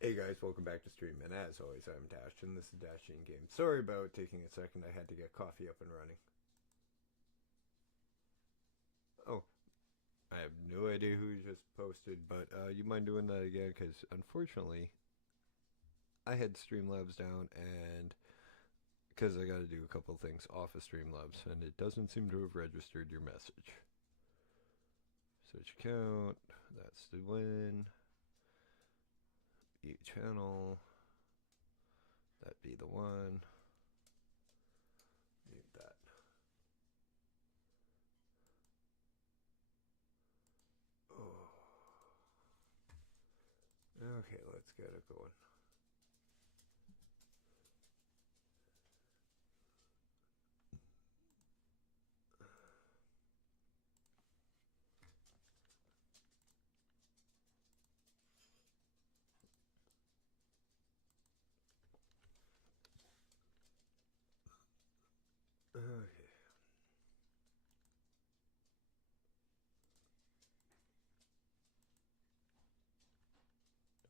Hey guys, welcome back to Stream, and as always, I'm Dash, and this is Dash in Game. Sorry about taking a second, I had to get coffee up and running. Oh, I have no idea who just posted, but you mind doing that again? Because unfortunately, I had Streamlabs down, and because I got to do a couple things off of Streamlabs, and it doesn't seem to have registered your message. Switch account, that's the win. View channel, that'd be the one. Need that. Oh. Okay, let's get it going. Okay.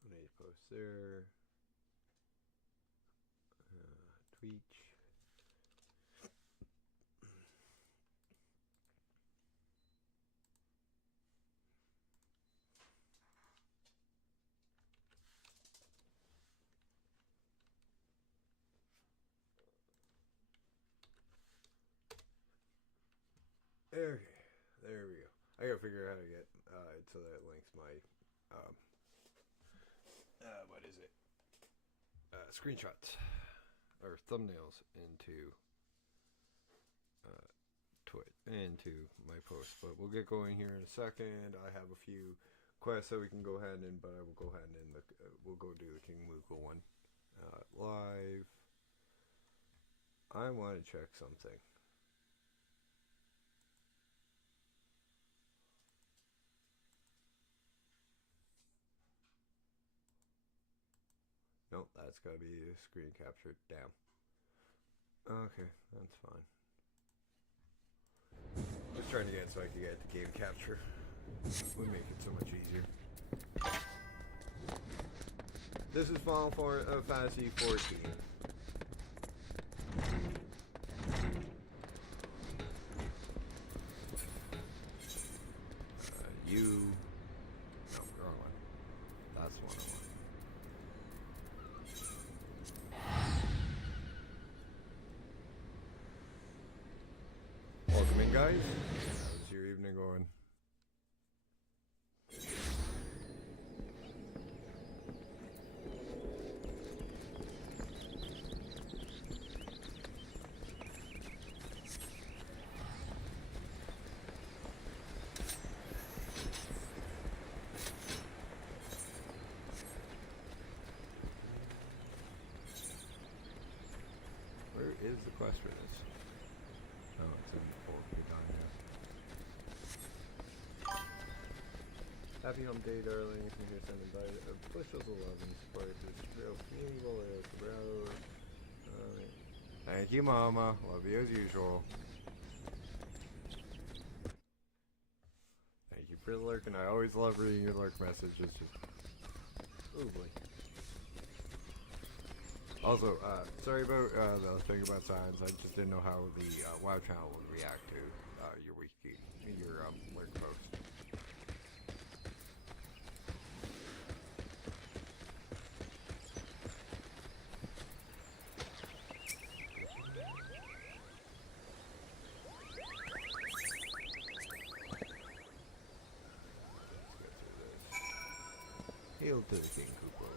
Donate post there. Tweet. Okay, there we go. I gotta figure out how to get it so that it links my what is it? Screenshots or thumbnails into into my post. But we'll get going here in a second. I have a few quests that we can go ahead and, but I will go ahead and we'll go do the King Moogle one live. I want to check something. Nope, that's gotta be screen captured. Damn. Okay, that's fine. Just trying to get it so I can get the game capture. Would make it so much easier. This is Final Fantasy 14. You. No, wrong one. That's the one I want. Welcome in, guys. How's your evening going? Where is the quest for this? Oh, it's in Happy Home Day, darling. From here, sending by bushels of love and support to this real community. Bro. Thank you, Mama. Love you as usual. Thank you for the lurk, and I always love reading your lurk messages. Oh boy. Also, sorry about the thing about signs. I just didn't know how the WoW channel would react to your lurk post. Hail to the King Cooper.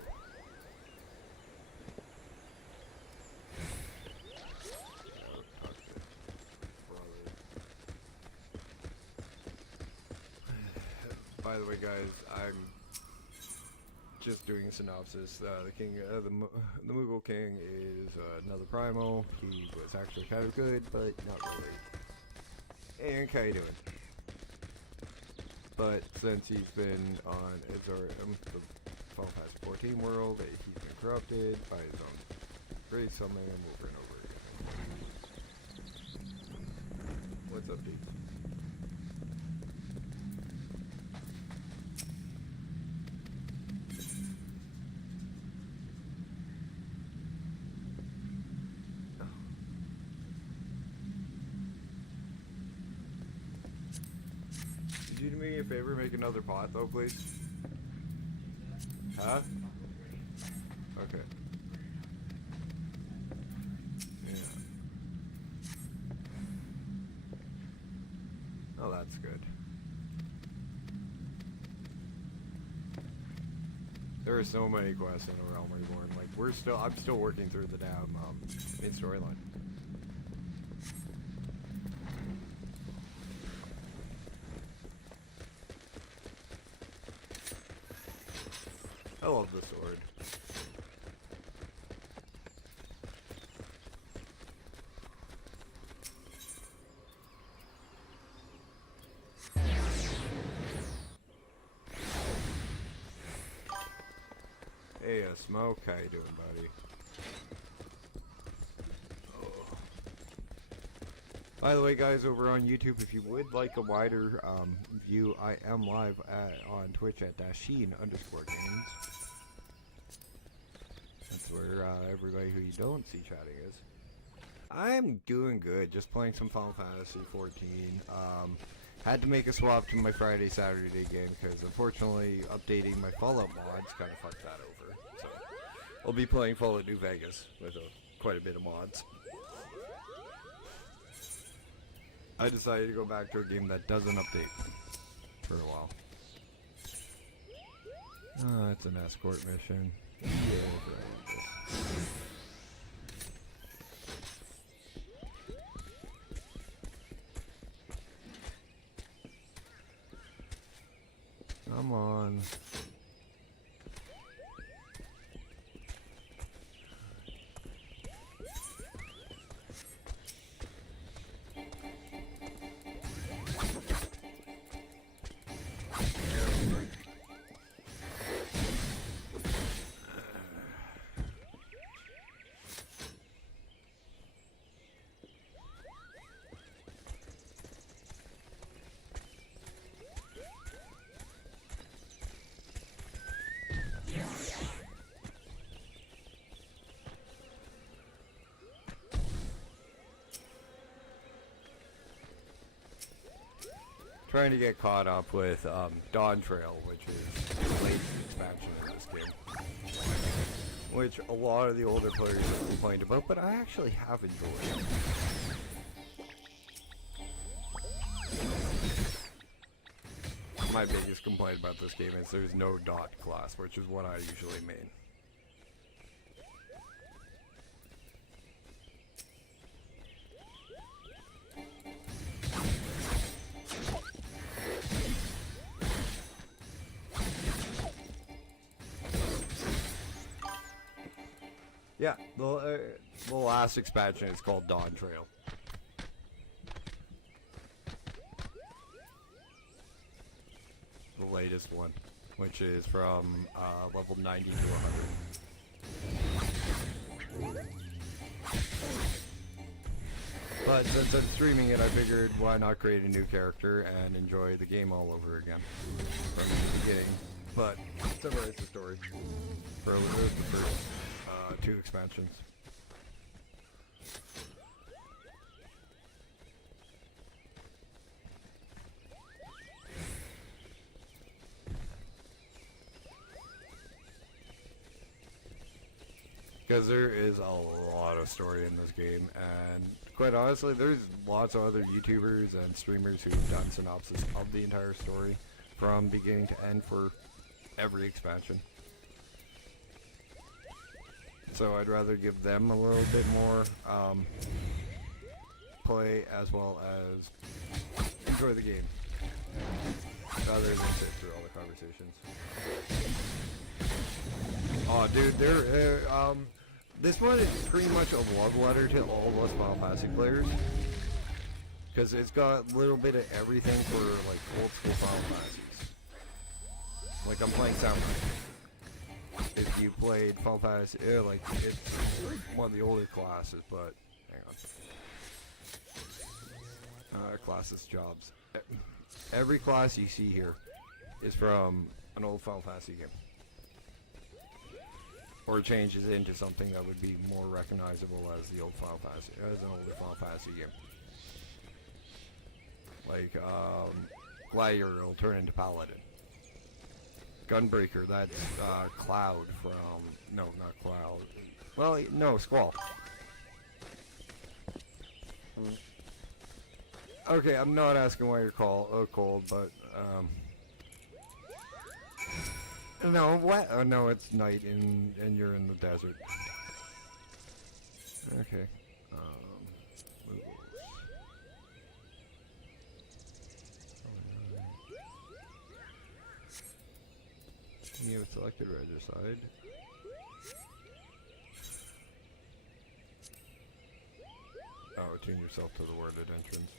By the way, guys, I'm just doing a synopsis. The king, the Moogle King, is another primal. He was actually kind of good, but not really. And kind of doing. But since he's been on the Final Fantasy 14 world, he's been corrupted by his own race summoning him over and over again. What's up, dude? me a favor, make another pot though, please? Huh? Okay. Yeah. Oh, that's good. There are so many quests in A Realm Reborn. Like, I'm still working through the damn main storyline. I love the sword. Hey, Smoke, how you doing, buddy? Oh. By the way, guys, over on YouTube, if you would like a wider view, I am live on Twitch at _games. That's where everybody who you don't see chatting is. I'm doing good, just playing some Final Fantasy 14. Had to make a swap to my Friday, Saturday game, because unfortunately updating my Fallout mods kind of fucked that over. So, I'll be playing Fallout New Vegas with quite a bit of mods. I decided to go back to a game that doesn't update for a while. Oh, it's an escort mission. Yeah, right. Come on. Trying to get caught up with Dawn Trail, which is the latest expansion in this game, which a lot of the older players have complained about, but I actually have enjoyed. My biggest complaint about this game is there's no dot class, which is what I usually main. Yeah, the last expansion is called Dawn Trail. The latest one, which is from level 90 to 100. But since I'm streaming it, I figured why not create a new character and enjoy the game all over again from the beginning. But summarize the story for the first 2 expansions. Because there is a lot of story in this game, and quite honestly, there's lots of other YouTubers and streamers who've done synopsis of the entire story from beginning to end for every expansion. So I'd rather give them a little bit more play as well as enjoy the game, rather than sit through all the conversations. Oh, dude, this one is pretty much a love letter to all of us Final Fantasy players, because it's got a little bit of everything for like old school Final Fantasies. Like I'm playing Samurai. If you played Final Fantasy, like it's one of the older classes, but hang on. Classes jobs. Every class you see here is from an old Final Fantasy game, or changes into something that would be more recognizable as the old Final Fantasy, as an older Final Fantasy game. Like Gladiator will turn into Paladin. Gunbreaker, that's Cloud from... No, not Cloud. Well, no, Squall. Okay, I'm not asking why you're cold, but, no, what? Oh, no, it's night and you're in the desert. Okay. You have selected either side. Oh, tune yourself to the worded entrance.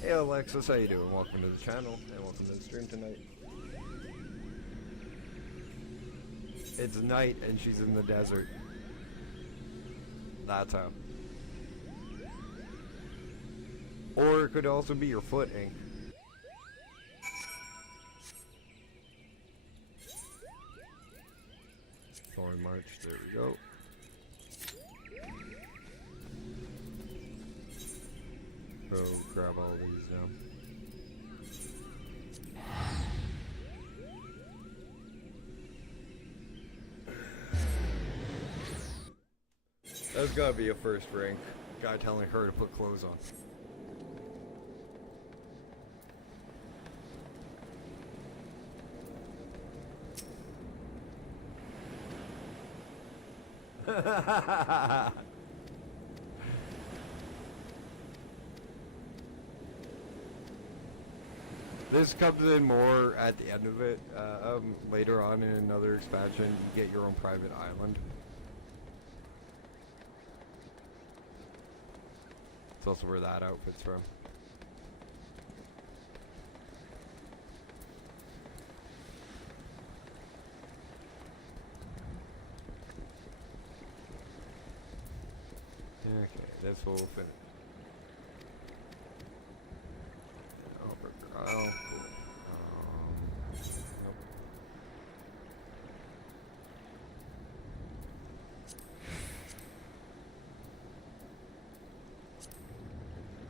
Hey Alexis, how you doing? Welcome to the channel, and welcome to the stream tonight. It's night, and she's in the desert. That's how. Or it could also be your footing. Forward march, there we go. Go grab all these now. That's gotta be a first rank. Guy telling her to put clothes on. This comes in more at the end of it. Later on in another expansion, you get your own private island. It's also where that outfit's from. Okay, this will finish. Nope.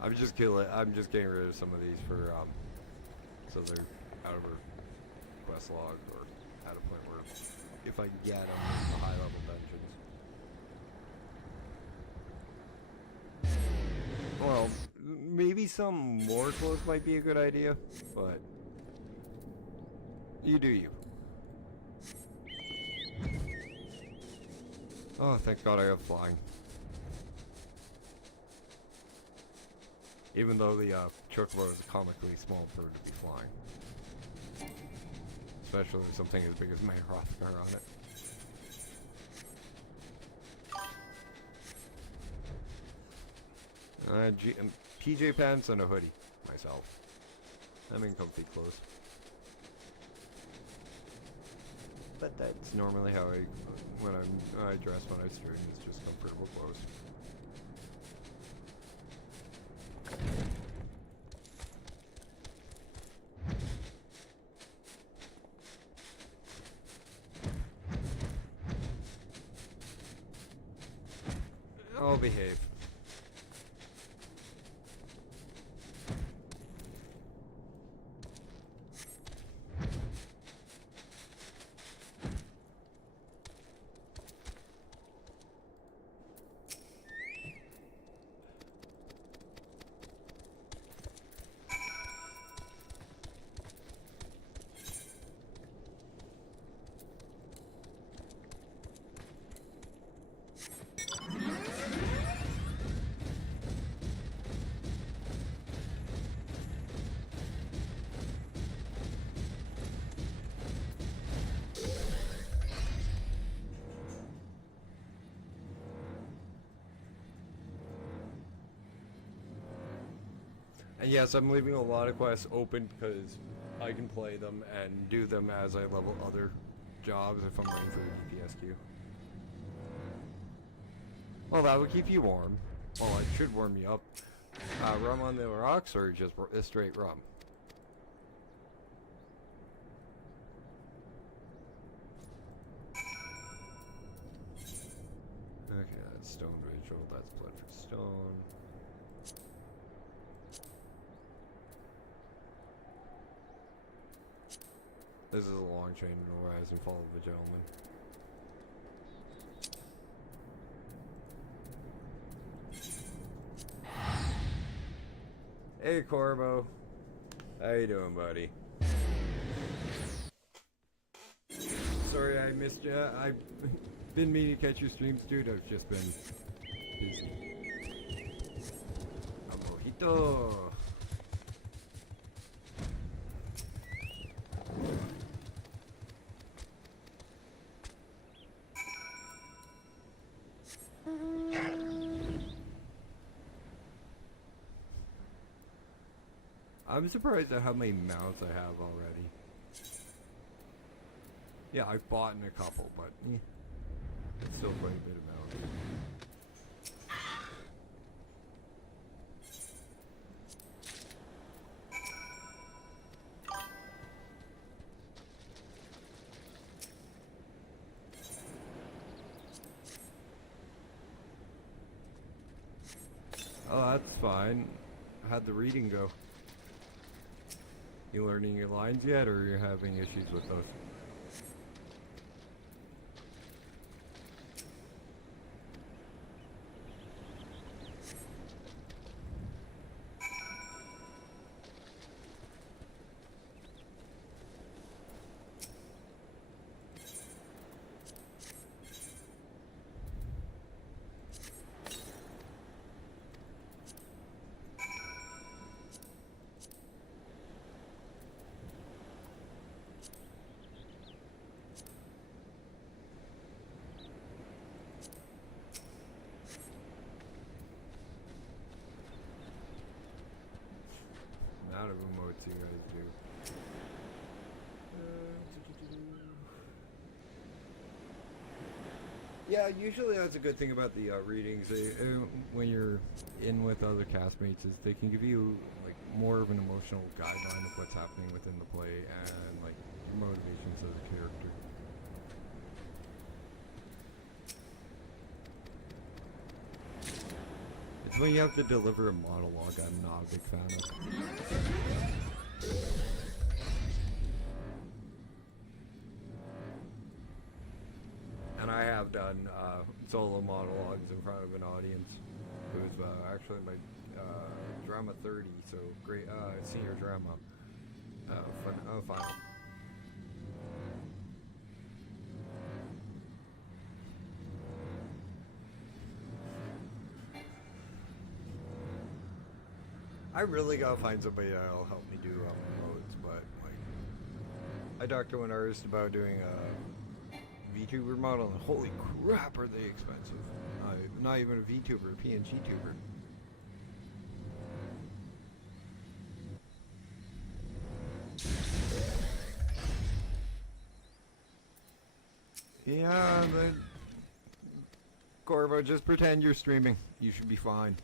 I'm just getting rid of some of these for so they're out of our quest log or at a point where if I can get them in the high level dungeons. Well, maybe some more clothes might be a good idea, but you do you. Oh, thank God I have flying. Even though the chocobo is comically small for it to be flying. Especially with something as big as Mayrothgar on it. PJ pants and a hoodie, myself. I'm in comfy clothes. But that's normally how I dress when I stream, is just comfortable clothes. I'll behave. And yes, I'm leaving a lot of quests open because I can play them and do them as I level other jobs if I'm waiting for the DPS queue. Well, that would keep you warm. Well, it should warm you up. Rum on the rocks or just straight rum? Okay. That's stone ritual. That's blood for stone. This is a long chain in the rise and fall of the gentleman. Hey Corbo, how you doing, buddy? Sorry I missed you. I've been meaning to catch your streams, dude. I've just been busy. A mojito. I'm surprised at how many mounts I have already. Yeah, I've bought in a couple, but it's still quite a bit of mount. Oh, that's fine. How'd the reading go? You learning your lines yet, or are you having issues with those? Out of emotes you guys do. Yeah, usually that's a good thing about the readings. When you're in with other castmates, is they can give you like more of an emotional guideline of what's happening within the play and like your motivations of the character. It's when you have to deliver a monologue I'm not a big fan of. And I have done solo monologues in front of an audience. It was actually my drama 30, so great senior drama final. I really gotta find somebody that'll help me do modes, but like, I talked to an artist about doing a VTuber model, and holy crap, are they expensive! Not even a VTuber, a PNG tuber. Yeah, Corvo, just pretend you're streaming. You should be fine.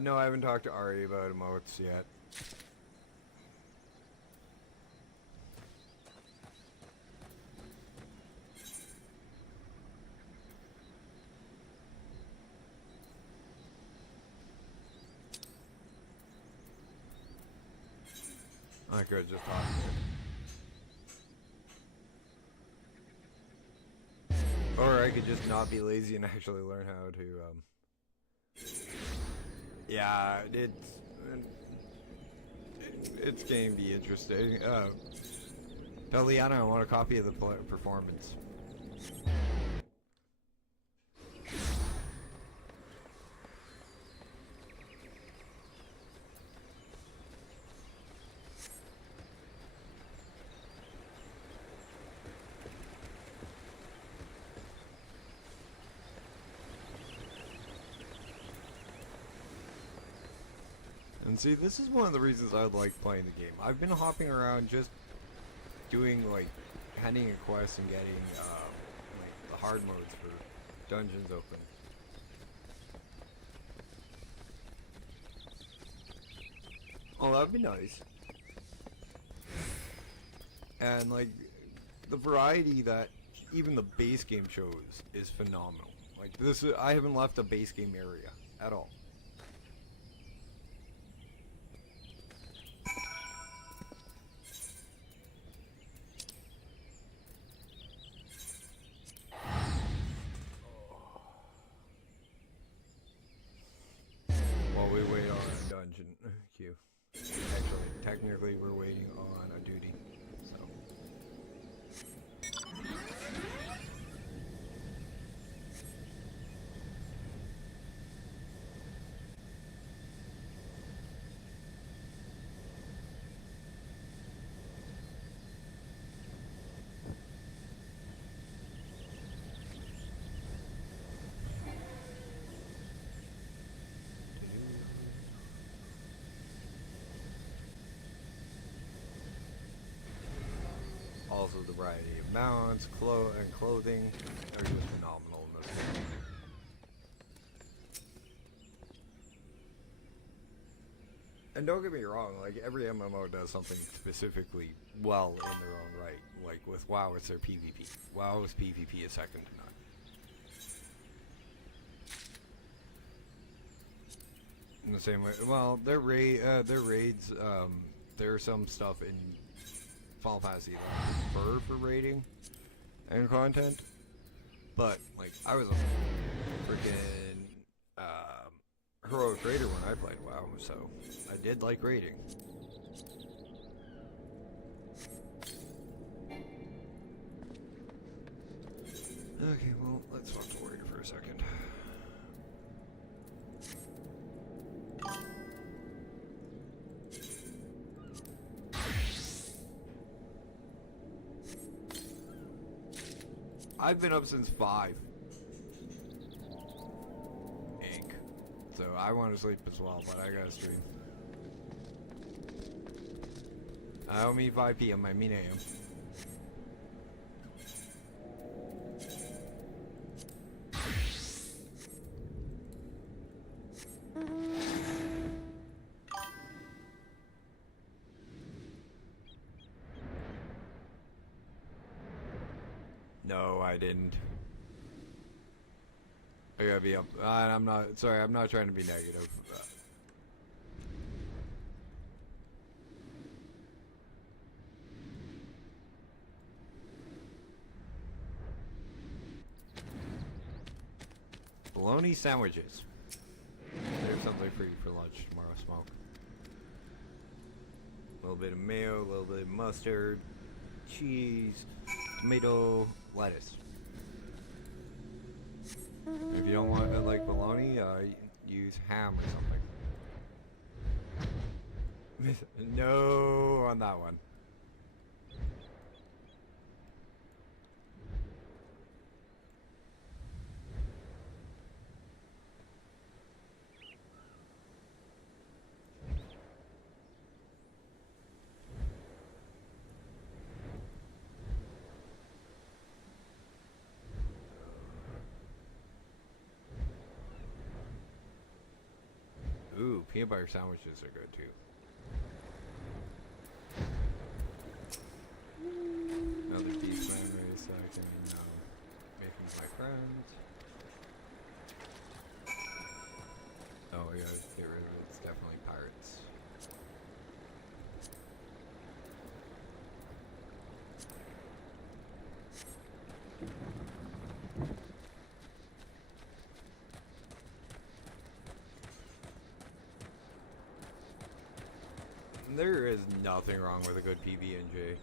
No, I haven't talked to Ari about emotes yet. I could just talk to him. Or I could just not be lazy and actually learn how to, yeah, it's going to be interesting. Tell Liana I want a copy of the performance. And see, this is one of the reasons I like playing the game. I've been hopping around just doing, like, handing a quest and getting, like, the hard modes for dungeons open. Oh, that'd be nice. And, like, the variety that even the base game shows is phenomenal. Like this, I haven't left the base game area at all. While we wait on a dungeon queue. Actually, technically, we're waiting on a duty. So. Also, the variety of mounts, and clothing are just phenomenal in this game. And don't get me wrong, like every MMO does something specifically well in their own right. Like with WoW, it's their PvP. WoW's PvP is second to none. In the same way, well, their raids, there's some stuff in Final Fantasy that I prefer for raiding and content, but like I was a freaking heroic raider when I played WoW, so I did like raiding. Okay, well, let's talk to Warrior for a second. I've been up since 5. Ink. So I want to sleep as well, but I gotta stream. I don't mean 5 p.m., I mean a.m. No, I didn't. I gotta be up. I'm not. Sorry, I'm not trying to be negative. Bologna sandwiches. There's something for you for lunch tomorrow, Smoke. A little bit of mayo, a little bit of mustard, cheese, tomato, lettuce. If you don't want like bologna, use ham or something. No on that one. Ooh, peanut butter sandwiches are good too. Another beef memory so I can make with my friends. Oh, I gotta get rid of it. It's definitely pirates. There is nothing wrong with a good PB&J.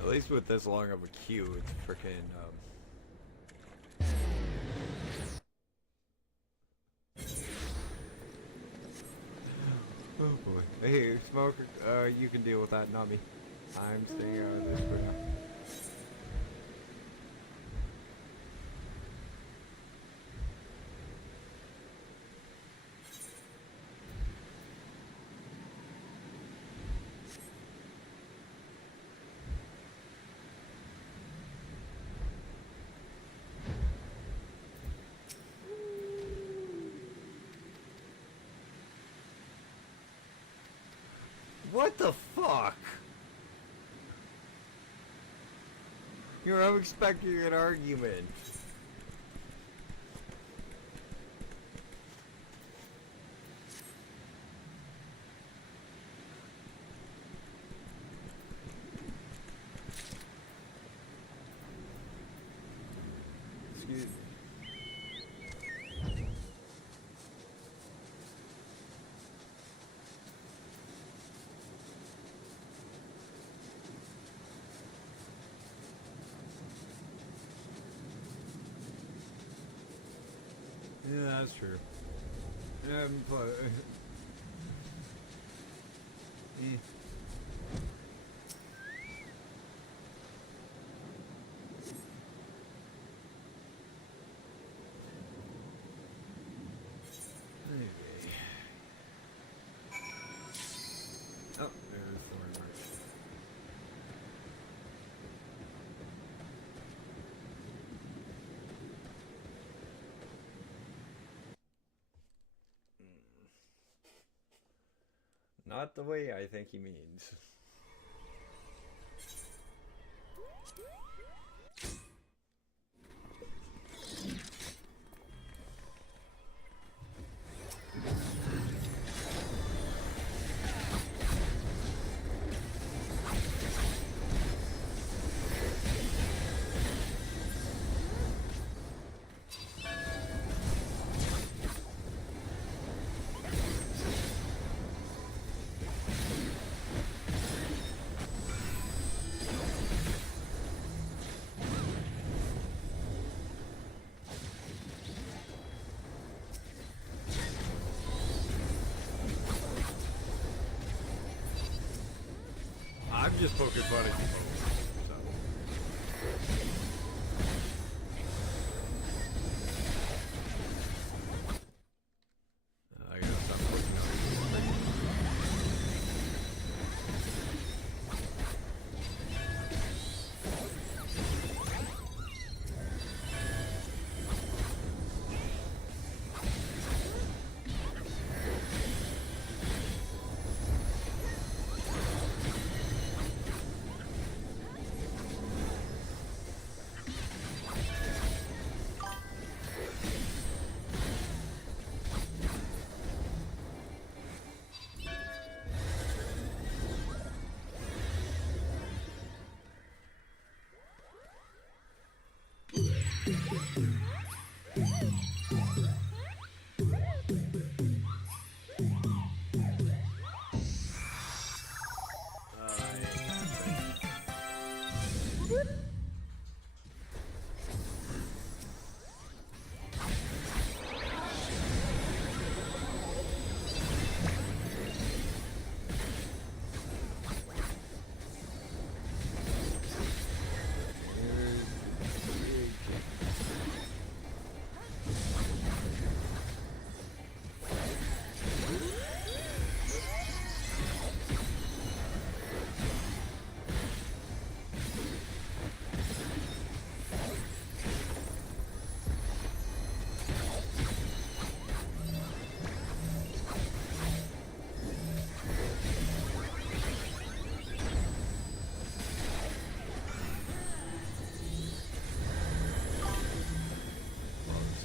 At least with this long of a queue, it's freaking oh boy. Hey, Smoke, you can deal with that, not me. I'm staying out of this for now. What the fuck? I'm expecting an argument. Excuse me. Yeah, that's true. But, oh, there's the word mark. Not the way I think he means. I'm just poking fun at you folks. I gotta stop poking out.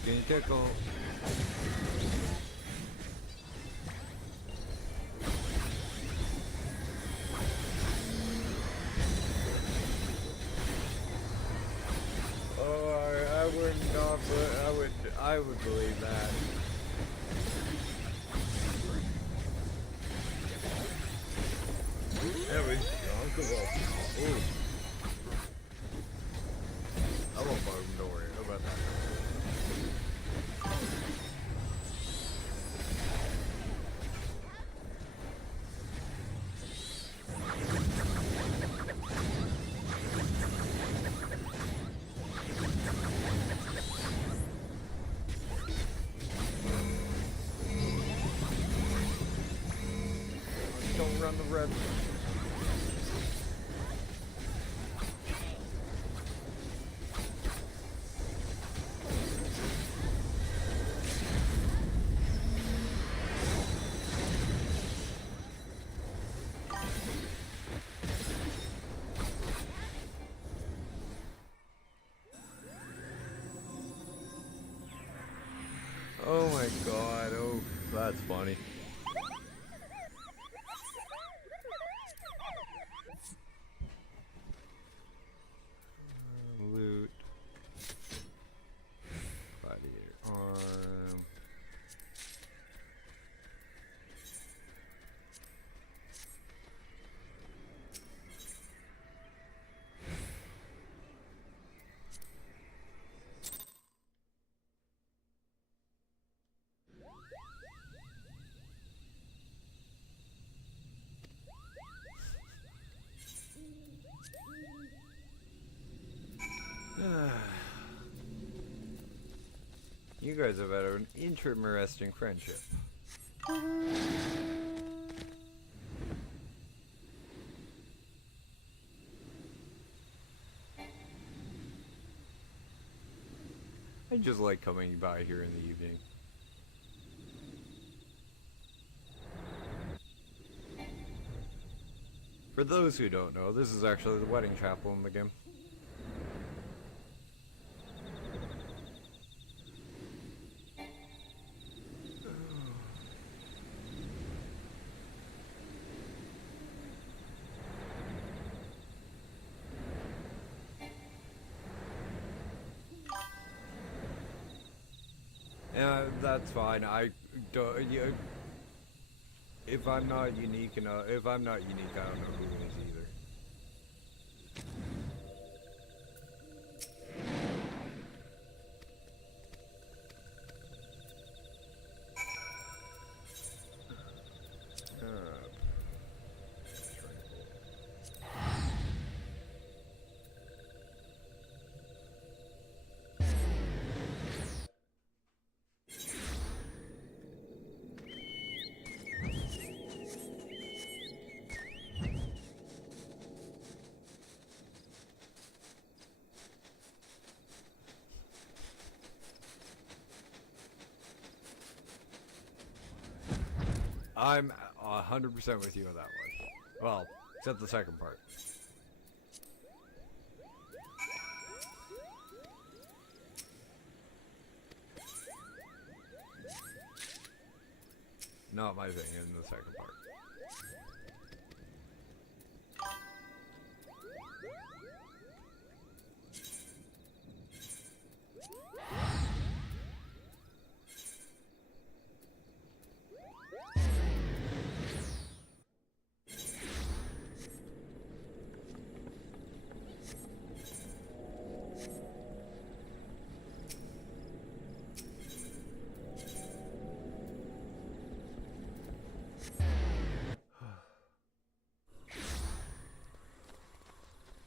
Skinny tickle. Oh, I wouldn't go for I would believe that. There we go. Ooh. I won't bug him, don't worry. How about that? Don't run the red. my god, oh, that's funny. Loot. Gladiator arm. You guys have had an interesting friendship. I just like coming by here in the evening. For those who don't know, this is actually the wedding chapel in the game. Yeah, that's fine. I don't. If I'm not unique enough, I don't know who is either. I'm 100% with you on that one. Well, except the second part. Not my thing in the second part.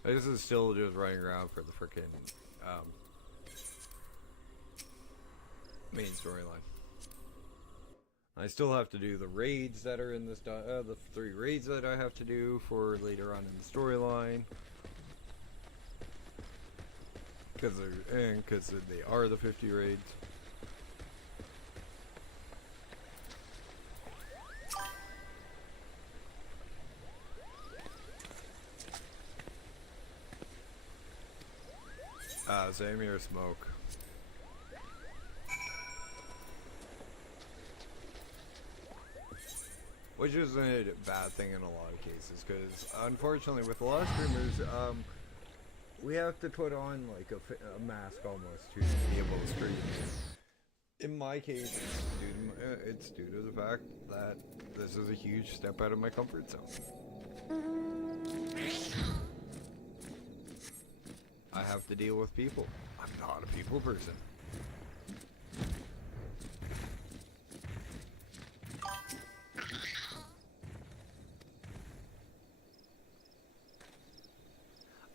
This is still just running around for the frickin' main storyline. I still have to do the raids that are in this, the 3 raids that I have to do for later on in the storyline. Because they are the 50 raids. Same here, smoke. Which isn't a bad thing in a lot of cases, because unfortunately with a lot of streamers, we have to put on like a mask almost to be able to stream. In my case, it's due to the fact that this is a huge step out of my comfort zone. I have to deal with people. I'm not a people person.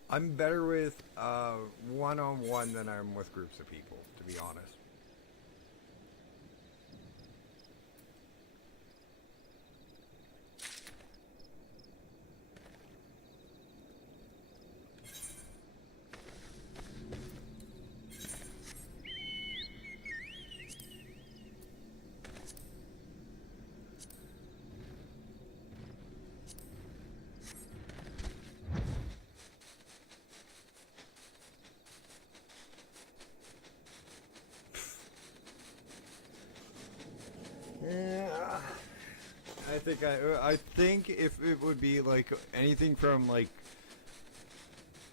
I'm better with one-on-one than I am with groups of people, to be honest. I think if it would be like anything from like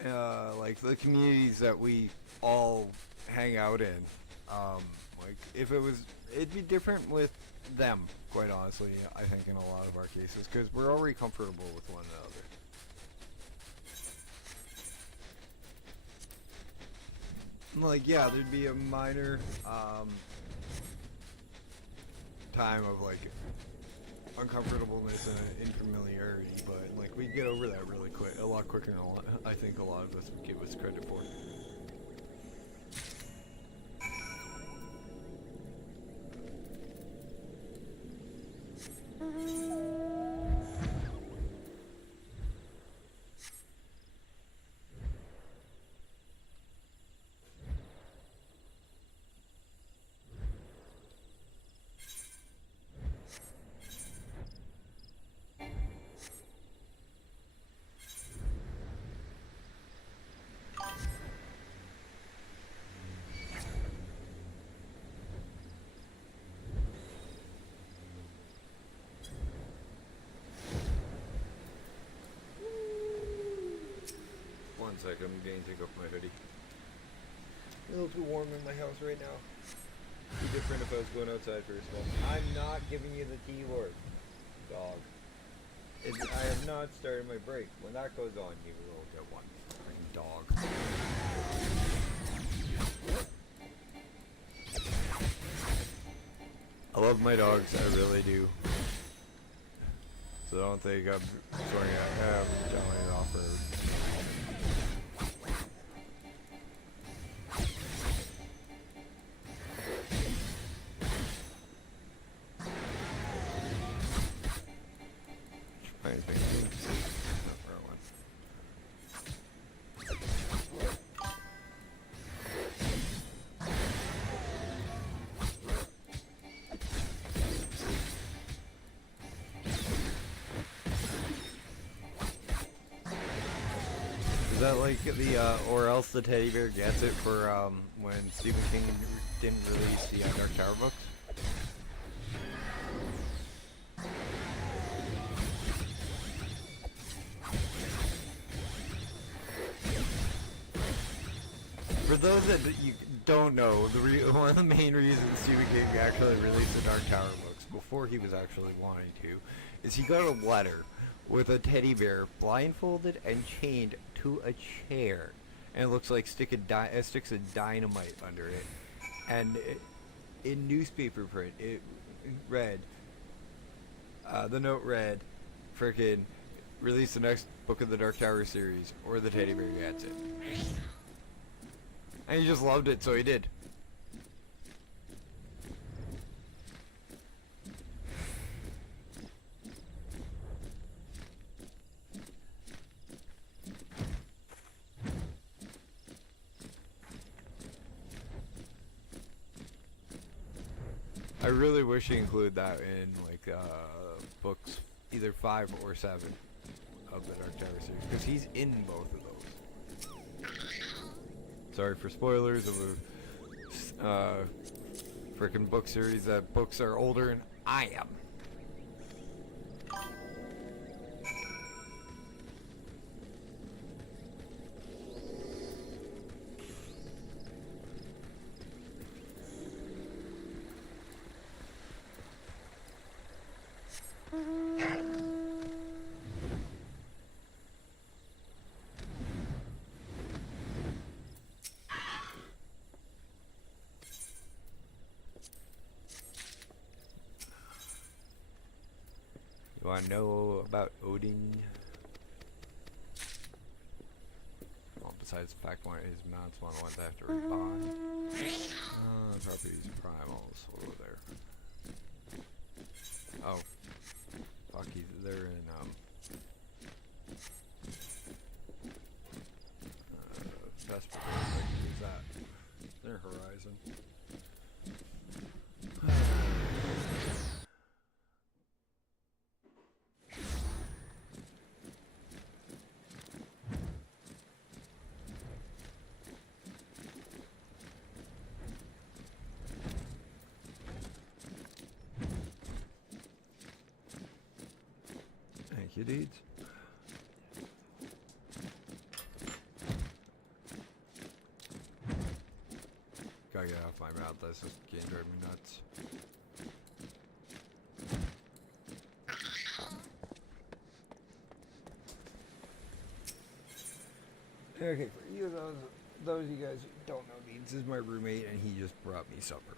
the communities that we all hang out in, like if it was, it'd be different with them. Quite honestly, I think in a lot of our cases, because we're already comfortable with one another. Like, yeah, there'd be a minor time of like uncomfortableness and infamiliarity, but like we get over that really quick, a lot quicker than I think a lot of us would give us credit for. One second, I'm going to take off my hoodie. A little too warm in my house right now. It'd be different if I was going outside for a spell. I'm not giving you the T-word, dog. I have not started my break. When that goes on, you will get one. Freaking dog. I love my dogs, I really do. So don't think I'm sorry, I'm telling it off for. Is that like the, or else the teddy bear gets it for, when Stephen King didn't release the Dark Tower books? For those that you don't know, one of the main reasons Stephen King actually released the Dark Tower books before he was actually wanting to, is he got a letter with a teddy bear blindfolded and chained to a chair, and it looks like sticks of dynamite under it, and in newspaper print it read, the note read, frickin' release the next book of the Dark Tower series or the teddy bear gets it. And he just loved it, so he did. I really wish he included that in like books either 5 or 7 of the Dark Tower series, because he's in both of those. Sorry for spoilers of a frickin' book series that books are older than I am. You want to know about Odin? Well, besides the fact one of his mounts want to have to rebind. Properties primals over there. Oh. Fuck, they're in, Vesper. Who's that? They're Horizon. you, dudes. Gotta get off my mouth. That's just getting driving me nuts. Okay, for you those of you guys who don't know, Deeds is my roommate, and he just brought me supper.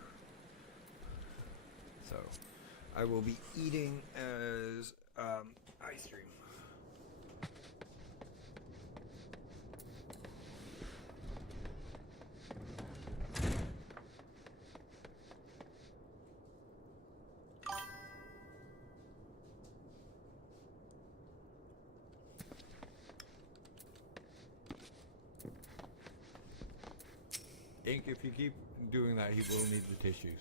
So, I will be eating as ice cream. Ink, if you keep doing that, he will need the tissues.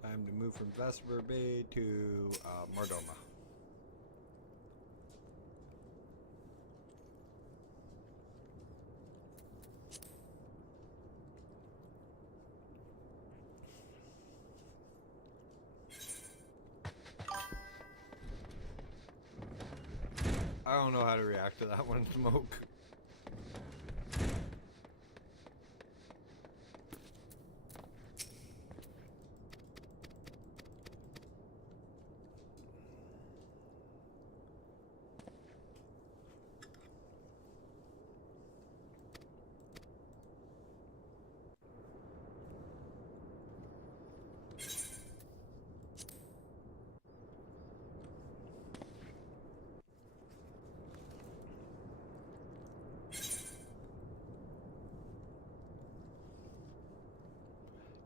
Time to move from Vesper Bay to Mardoma. I don't know how to react to that one, Smoke.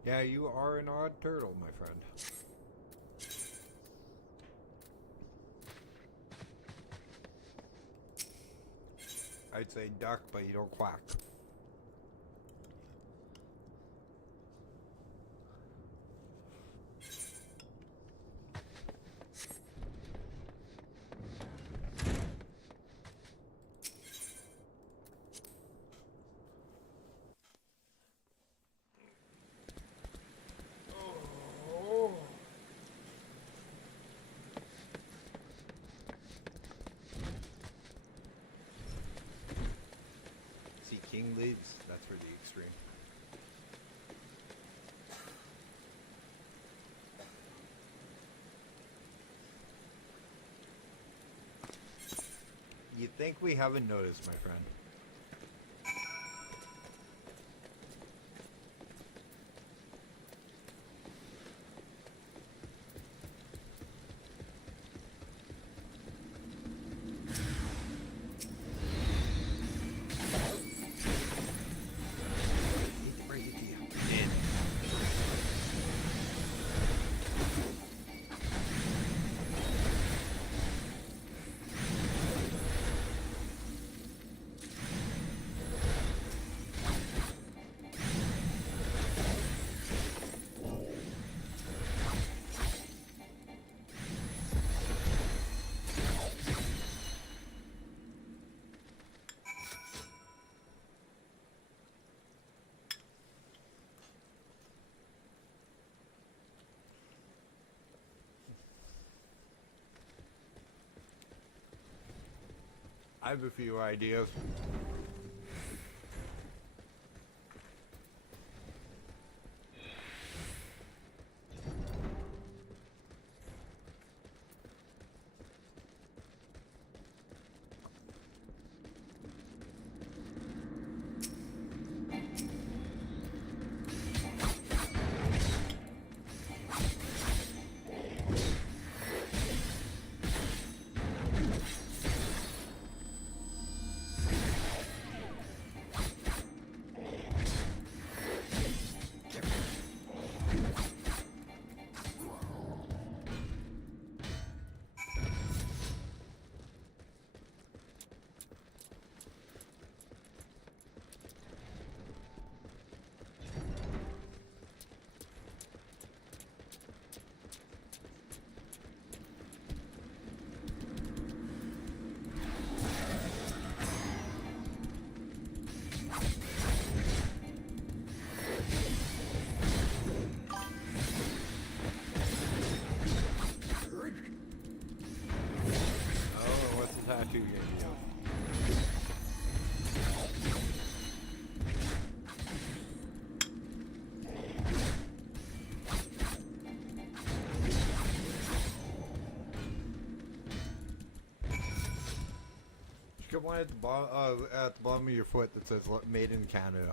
Yeah, you are an odd turtle, my friend. I'd say duck, but you don't quack. King leads, that's for the extreme. You think we haven't noticed, my friend? I have a few ideas. 2 games ago. Get one at the bottom of your foot that says "Made in Canada."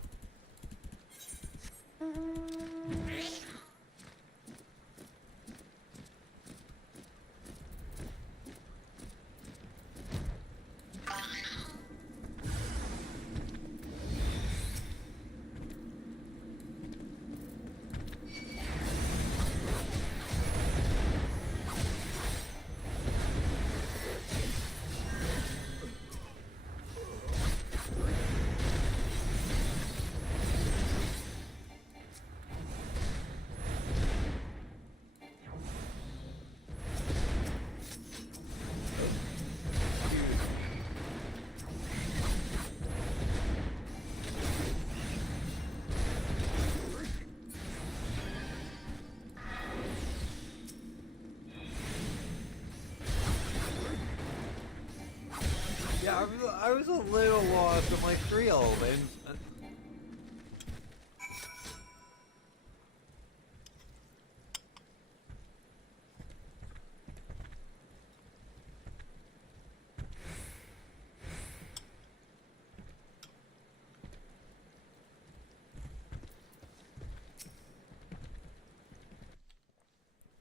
Yeah, I was a little lost. I'm like, real, man.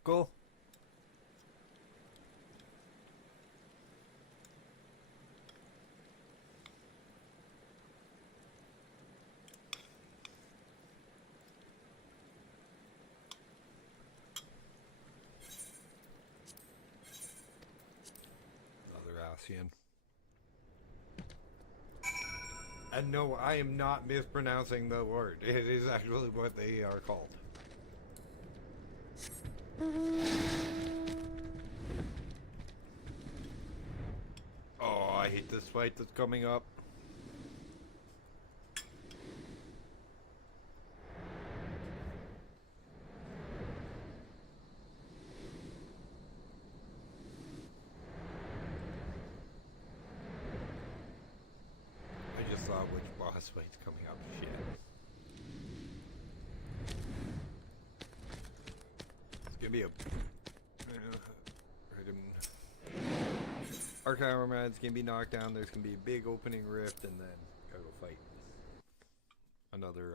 Cool. Another Asian. And no, I am not mispronouncing the word. It is actually what they are called. Oh, I hate this fight that's coming up. I just saw which boss fight's coming up. Shit. It's gonna be a Archive Man's gonna be knocked down. There's gonna be a big opening rift, and then gotta go fight another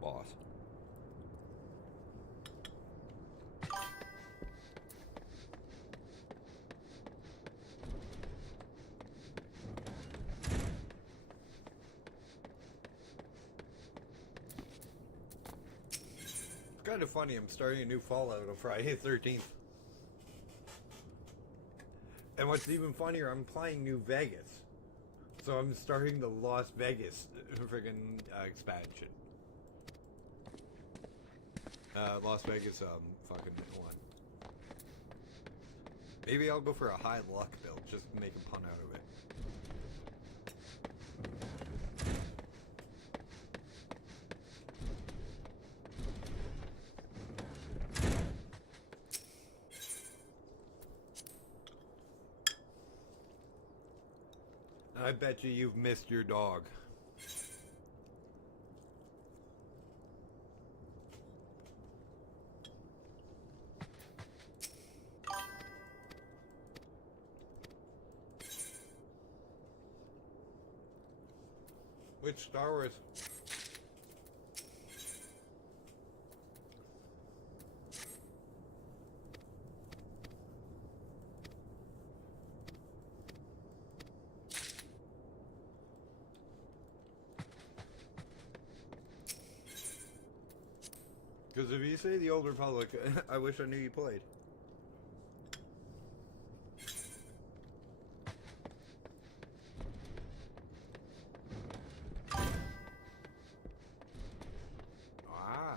boss. It's kind of funny. I'm starting a new Fallout on Friday the 13th. And what's even funnier, I'm playing New Vegas. So I'm starting the Las Vegas friggin' expansion. Las Vegas, fucking one. Maybe I'll go for a high luck build, just to make a pun out of it. I bet you've missed your dog. Which Star Wars? Because if you say the Old Republic, I wish I knew you played. Ah.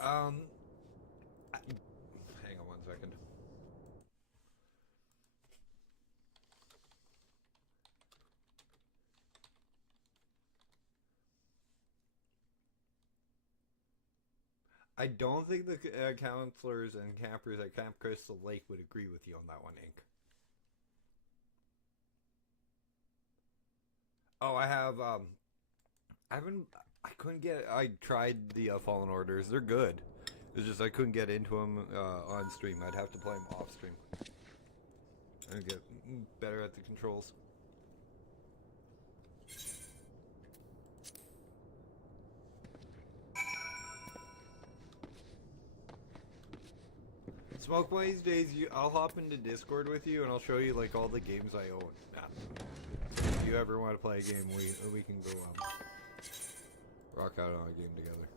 Hang on one second. I don't think the counselors and campers at Camp Crystal Lake would agree with you on that one, Ink. Oh, I have, I haven't, I couldn't get, I tried the Fallen Orders. They're good. It's just I couldn't get into them on stream. I'd have to play them off stream. And get better at the controls. Smoke one of these days, I'll hop into Discord with you and I'll show you like all the games I own. So if you ever want to play a game, we can go rock out on a game together.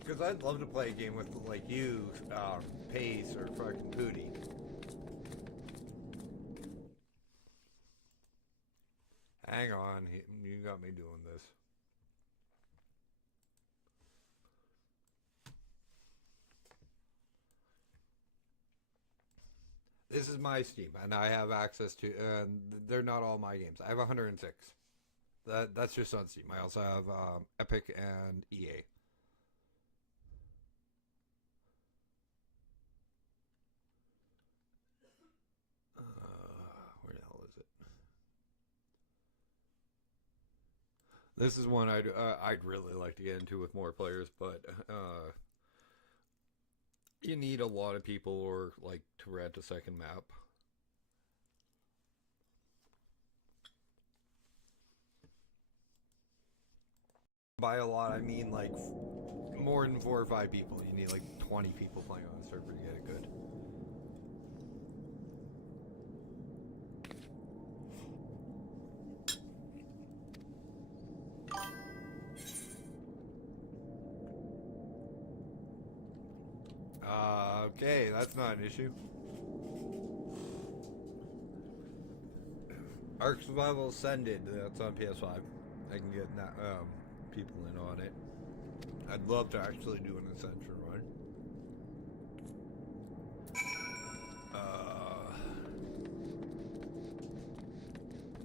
Because I'd love to play a game with like you, Pace, or fucking Pooty. Hang on, you got me doing this. This is my Steam, and I have access to. They're not all my games. I have 106. That's just on Steam. I also have Epic and EA. Where the hell is it? This is one I'd really like to get into with more players, but you need a lot of people or like to rent a second map. By a lot, I mean like more than 4 or 5 people. You need like 20 people playing on the server to get it good. Okay, that's not an issue. Ark Survival Ascended, that's on PS5. I can get people in on it. I'd love to actually do an Ascension run.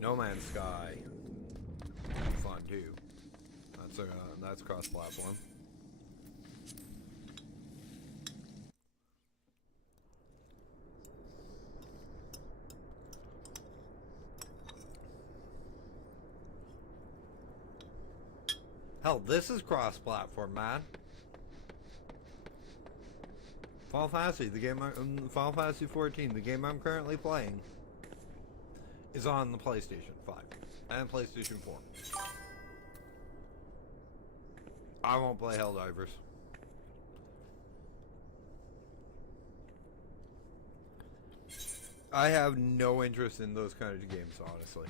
No Man's Sky, fun too. That's cross-platform. Hell, this is cross-platform, man. Final Fantasy, Final Fantasy 14, the game I'm currently playing, is on the PlayStation 5 and PlayStation 4. I won't play Helldivers. I have no interest in those kind of games, honestly.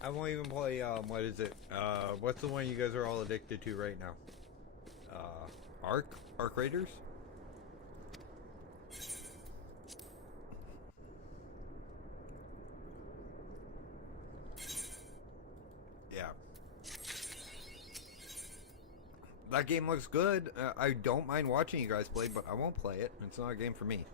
I won't even play, what is it? What's the one you guys are all addicted to right now? Ark Raiders? Yeah. That game looks good. I don't mind watching you guys play, but I won't play it. It's not a game for me.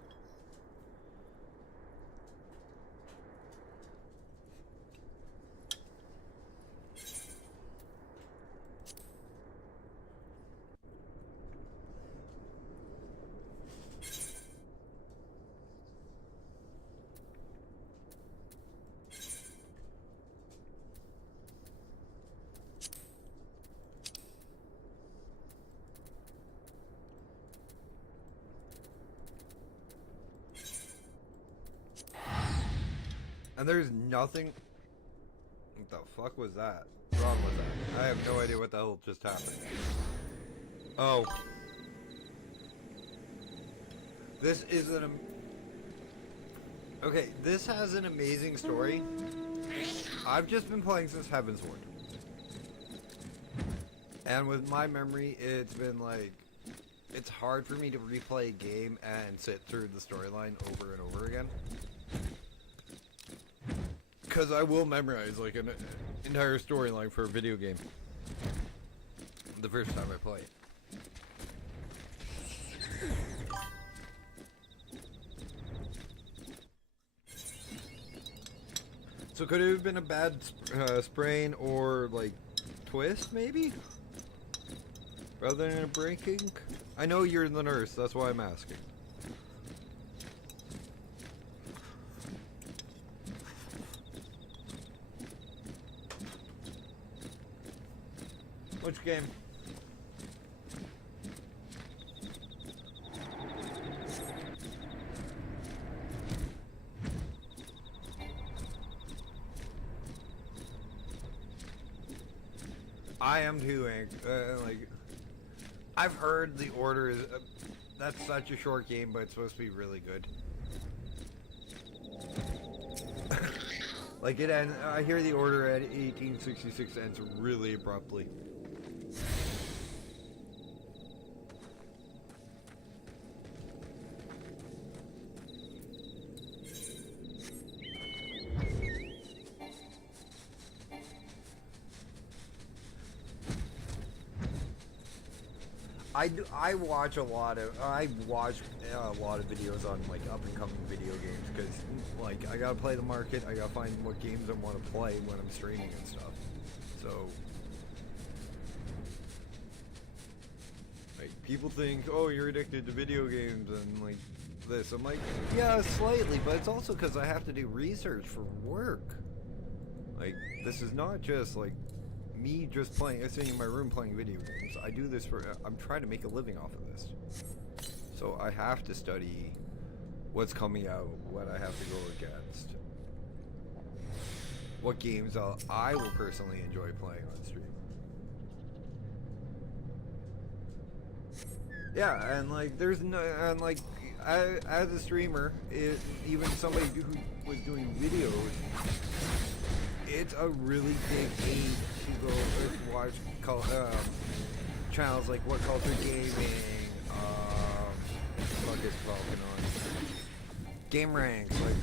And there's nothing... What the fuck was that? What's wrong with that? I have no idea what the hell just happened. Oh. This is an... Okay, this has an amazing story. I've just been playing since Heavensward. And with my memory, it's been like it's hard for me to replay a game and sit through the storyline over and over again. Because I will memorize like an entire storyline for a video game the first time I play it. So could it have been a bad sprain or like twist maybe? Rather than a breaking? I know you're the nurse, that's why I'm asking. Which game? I am too, like, I've heard the order is, that's such a short game, but it's supposed to be really good. Like, it ends, I hear the order at 1866 ends really abruptly. I watch a lot of videos on like up and coming video games because like I gotta play the market, I gotta find what games I want to play when I'm streaming and stuff. So like people think, oh, you're addicted to video games and like this. I'm like, yeah, slightly, but it's also because I have to do research for work. Like this is not just like me just sitting in my room playing video games. I do this for, I'm trying to make a living off of this. So I have to study what's coming out, what I have to go against, what games I will personally enjoy playing on stream. Yeah, and like there's no, and like as a streamer, even somebody who was doing videos, it's a really big age to go watch channels like What Culture Gaming, what is Falcon on, Game Ranks, like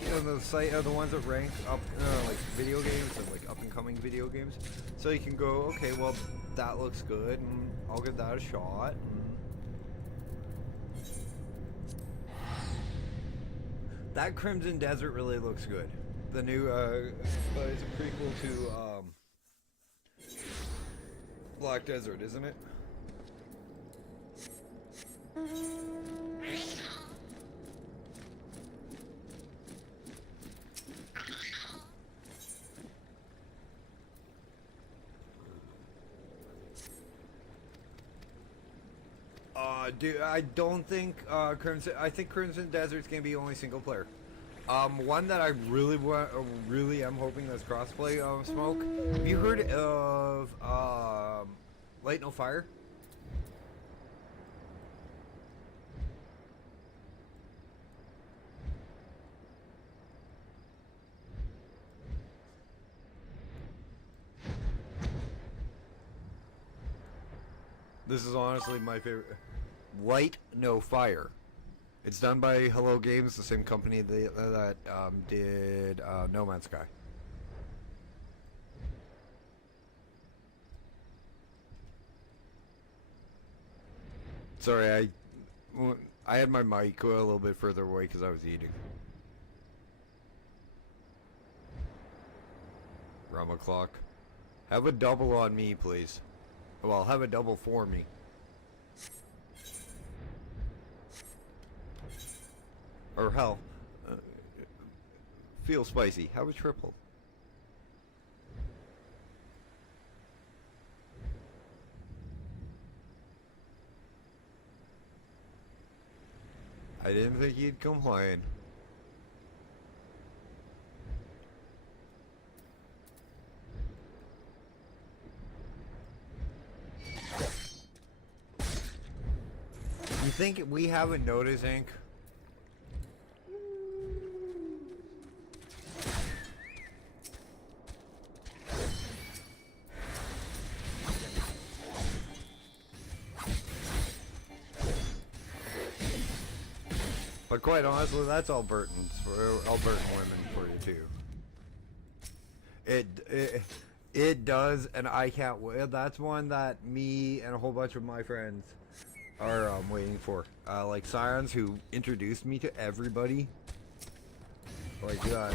you know, the site are the ones that rank up like video games and like up and coming video games. So you can go, okay, well that looks good, and I'll give that a shot. That Crimson Desert really looks good. The new, it's a prequel to, Black Desert, isn't it? Dude, I don't think, I think Crimson Desert's gonna be only single player. One that I really am hoping that's crossplay, Smoke. Have you heard of, Light No Fire? This is honestly my favorite. Light No Fire. It's done by Hello Games, the same company that did No Man's Sky. Sorry, I had my mic a little bit further away because I was eating. Rama clock. Have a double on me, please. Well, have a double for me. Or hell, feel spicy. Have a triple. I didn't think he'd complain. You think we haven't noticed, Ink? But quite honestly, that's Albertans, Albertan women for you too. It does, and I can't wait. That's one that me and a whole bunch of my friends are waiting for. Like Scions, who introduced me to everybody. Like I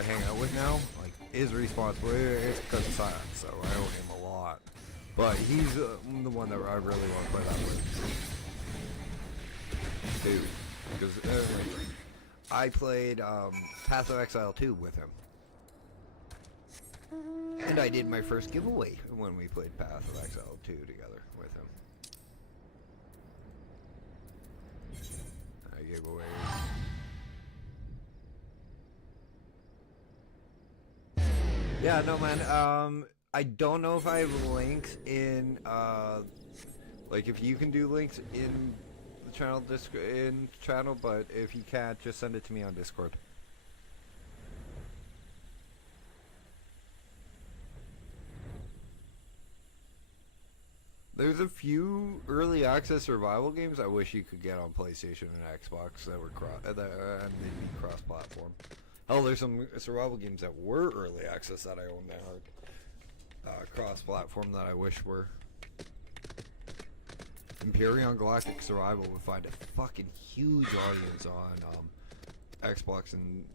hang out with now, like, is responsible. It's because of Scions, so I owe him a lot. But he's the one that I really want to play that with. Dude, because I played Path of Exile 2 with him. And I did my first giveaway when we played Path of Exile 2 together with him. I gave away... Yeah, no man, I don't know if I have links in, like if you can do links in the channel, but if you can't, just send it to me on Discord. There's a few early access survival games I wish you could get on PlayStation and Xbox that were and they'd be cross-platform. Hell, there's some survival games that were early access that I own that are cross-platform that I wish were. Empyrean Galactic Survival would find a fucking huge audience on Xbox and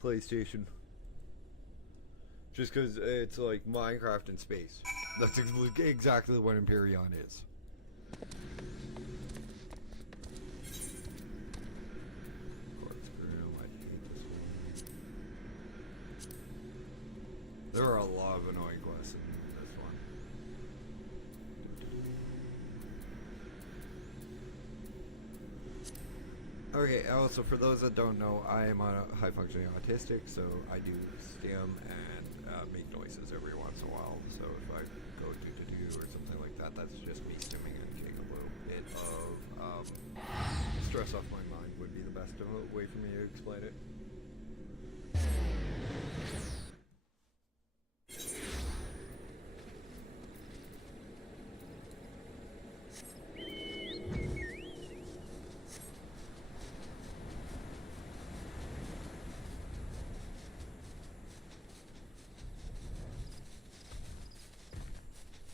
PlayStation. Just because it's like Minecraft in space. That's exactly what Empyrean is. There are a lot of annoying quests in this one. Okay, also for those that don't know, I am high functioning autistic, so I do stim and make noises every once in a while. So if I go do or something like that, that's just me stimming and getting a little bit of stress off my mind would be the best way for me to explain it.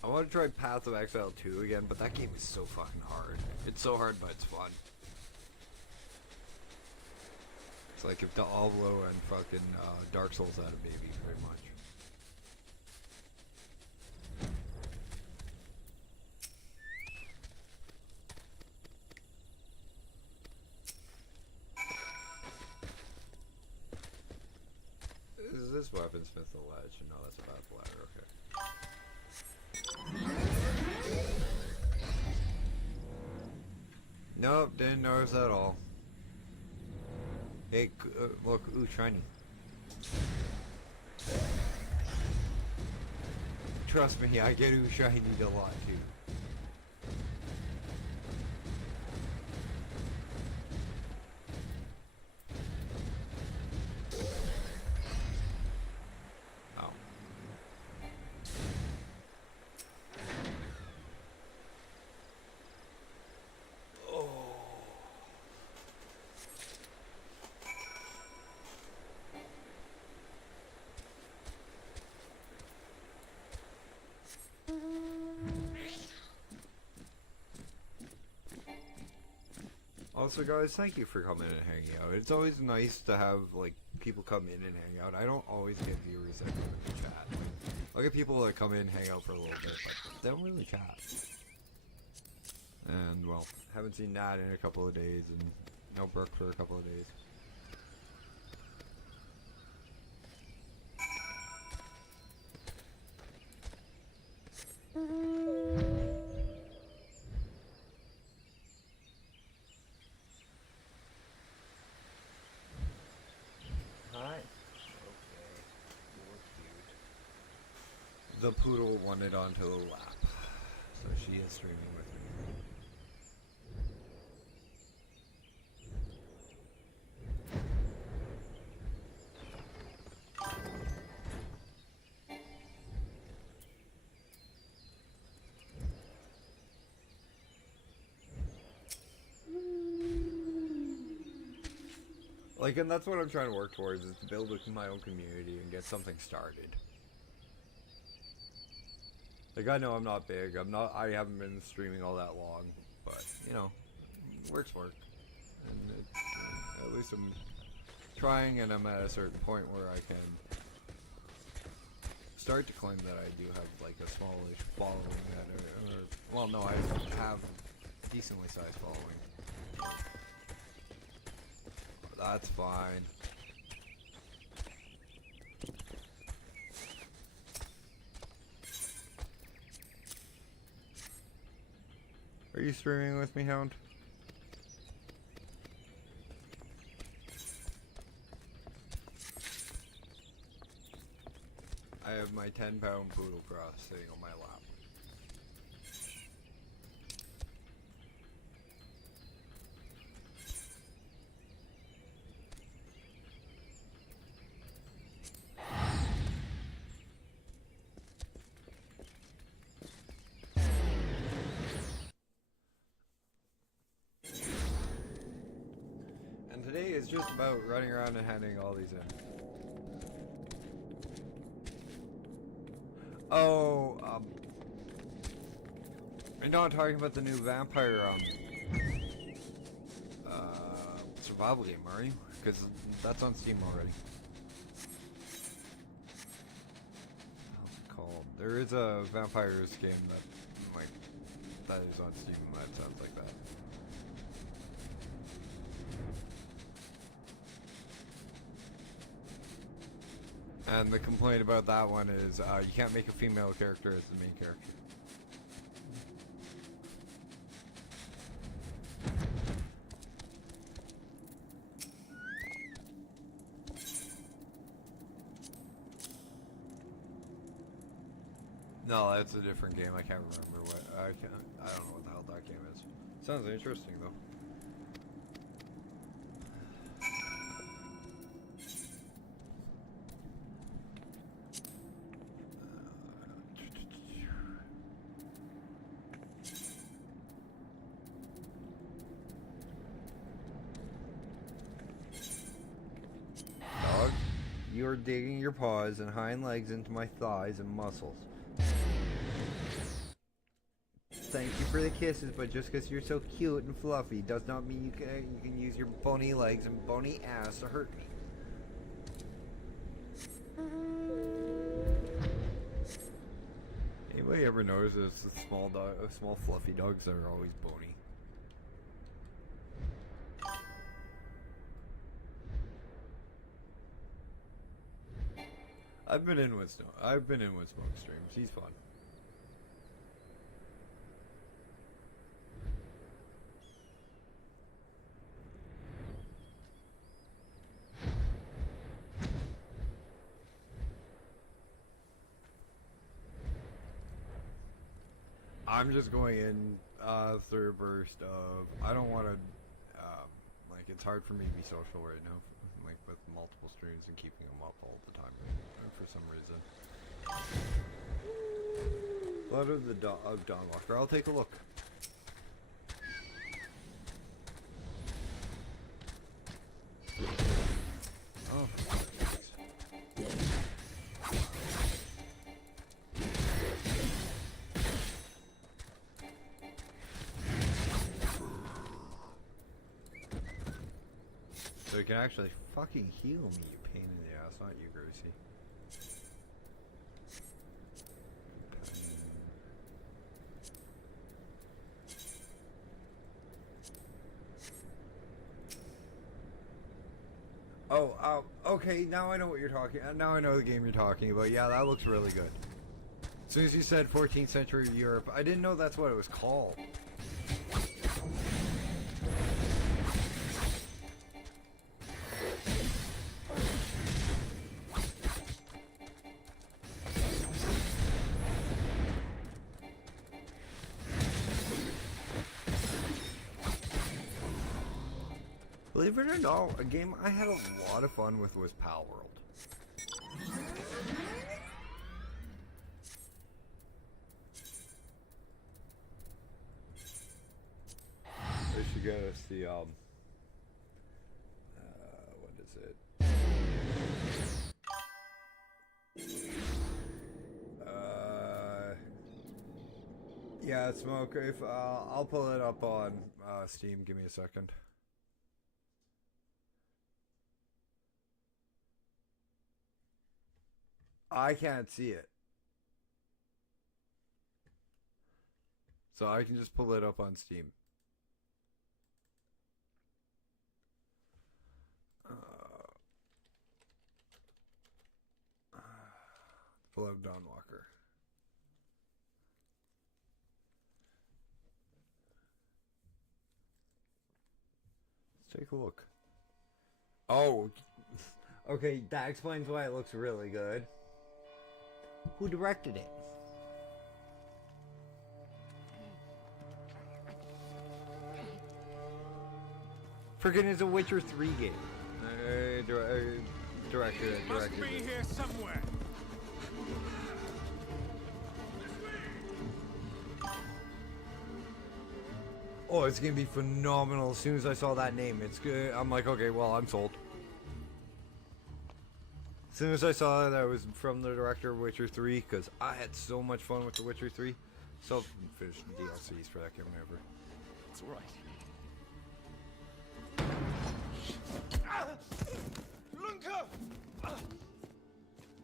I want to try Path of Exile 2 again, but that game is so fucking hard. It's so hard, but it's fun. It's like if Diablo and fucking Dark Souls had a baby, pretty much. Is this weaponsmith the ledge? No, that's a bad ladder, okay. Nope, didn't notice that at all. Hey, look, ooh, shiny. Trust me, I get ooh, shiny a lot too. Also, guys, thank you for coming and hanging out. It's always nice to have, like, people come in and hang out. I don't always get viewers that come in and chat. I'll get people that come in, hang out for a little bit, but they don't really chat. And, well, haven't seen Nat in a couple of days, and no Brooke for a couple of days. The poodle wanted onto the lap, so she is streaming with me. Like, and that's what I'm trying to work towards, is to build my own community and get something started. Like, I know I'm not big, I haven't been streaming all that long, but, you know, work's work. And at least I'm trying, and I'm at a certain point where I can start to claim that I do have, like, a smallish following well, no, I have a decently sized following. That's fine. Are you streaming with me, Hound? I have my 10-pound poodle cross sitting on my lap. And today is just about running around and handing all these in. Oh, you're not talking about the new vampire, survival game, are you? Because that's on Steam already. How's it called? There is a vampires game that is on Steam that sounds like that. And the complaint about that one is you can't make a female character as the main character. No, that's a different game. I can't remember what I don't know what the hell that game is. Sounds interesting though. Dog, you're digging your paws and hind legs into my thighs and muscles. Thank you for the kisses, but just because you're so cute and fluffy does not mean you can use your bony legs and bony ass to hurt me. Anybody ever notice small fluffy dogs that are always bony? I've been in with Smoke streams. He's fun. I'm just going in through a burst of, I don't want to, like, it's hard for me to be social right now, like, with multiple streams and keeping them up all the time, for some reason. Blood of the Dawnwalker, I'll take a look. Oh. So you can actually fucking heal me, you pain in the ass, not you, Gracie. Oh, okay, now I know what you're talking, now I know the game you're talking about. Yeah, that looks really good. As soon as you said 14th century Europe, I didn't know that's what it was called. Believe it or not, a game I had a lot of fun with was Pal World. They should get us the, what is it. Yeah, Smoke. If I'll pull it up on Steam. Give me a second. I can't see it, so I can just pull it up on Steam. Beloved Dawnwalker. Let's take a look. Oh, okay, that explains why it looks really good. Who directed it? Freaking it's a Witcher 3 game. Directed it. Must be here somewhere. Oh, it's gonna be phenomenal. As soon as I saw that name, it's good. I'm like, okay, well, I'm sold. As soon as I saw that it was from the director of Witcher 3, because I had so much fun with The Witcher 3. So finished the DLCs for that game ever. It's alright. Lunka!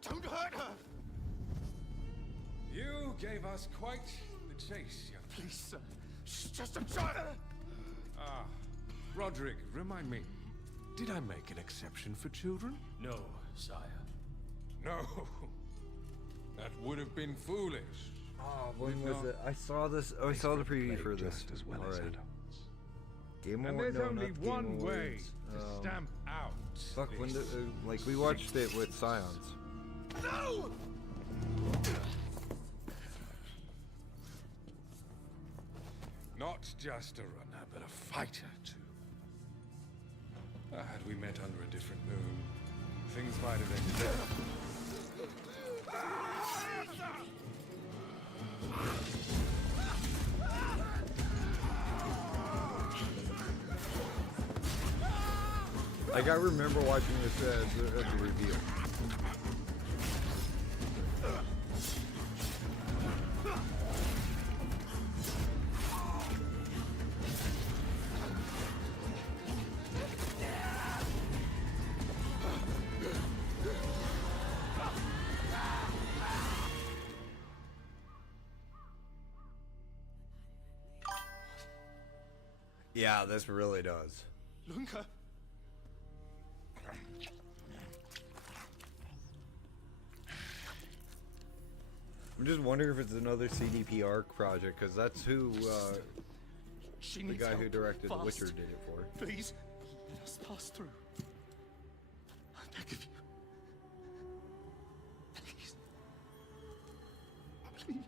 Don't hurt her! You gave us quite the chase, young. Please, sir. She's just a child! Ah, Roderick, remind me, did I make an exception for children? No, sire. No. That would have been foolish. Oh, when was it? I saw this. Oh, I saw the preview for this. Just as well as Alright. adults. Game And Awards. there's No, only not Game one way Awards. to stamp out. Fuck, when this like we watched it with Scions. No! Not just a runner, but a fighter too. Had we met under a different moon, things might have ended there. Like, I remember watching this as the reveal. Yeah, this really does. Lunka! I'm just wondering if it's another CDPR project, because that's who She the needs guy help. who directed The Fast. Witcher did it for. Please, let us pass through. I beg of you. Please. Please.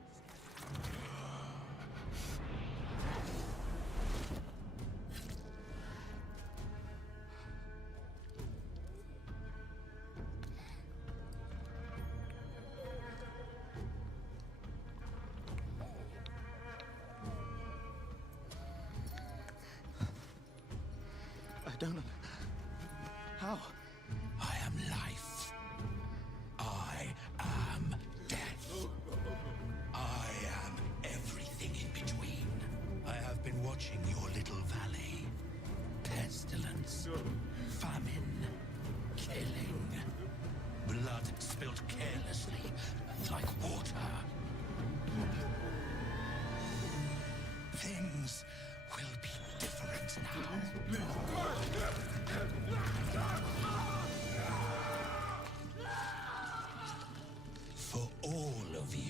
I don't know. How? I am life. I am death. I am everything in between. I have been watching your little valley. Pestilence, famine, killing, blood spilled carelessly like water. Things will be different now. For all of you.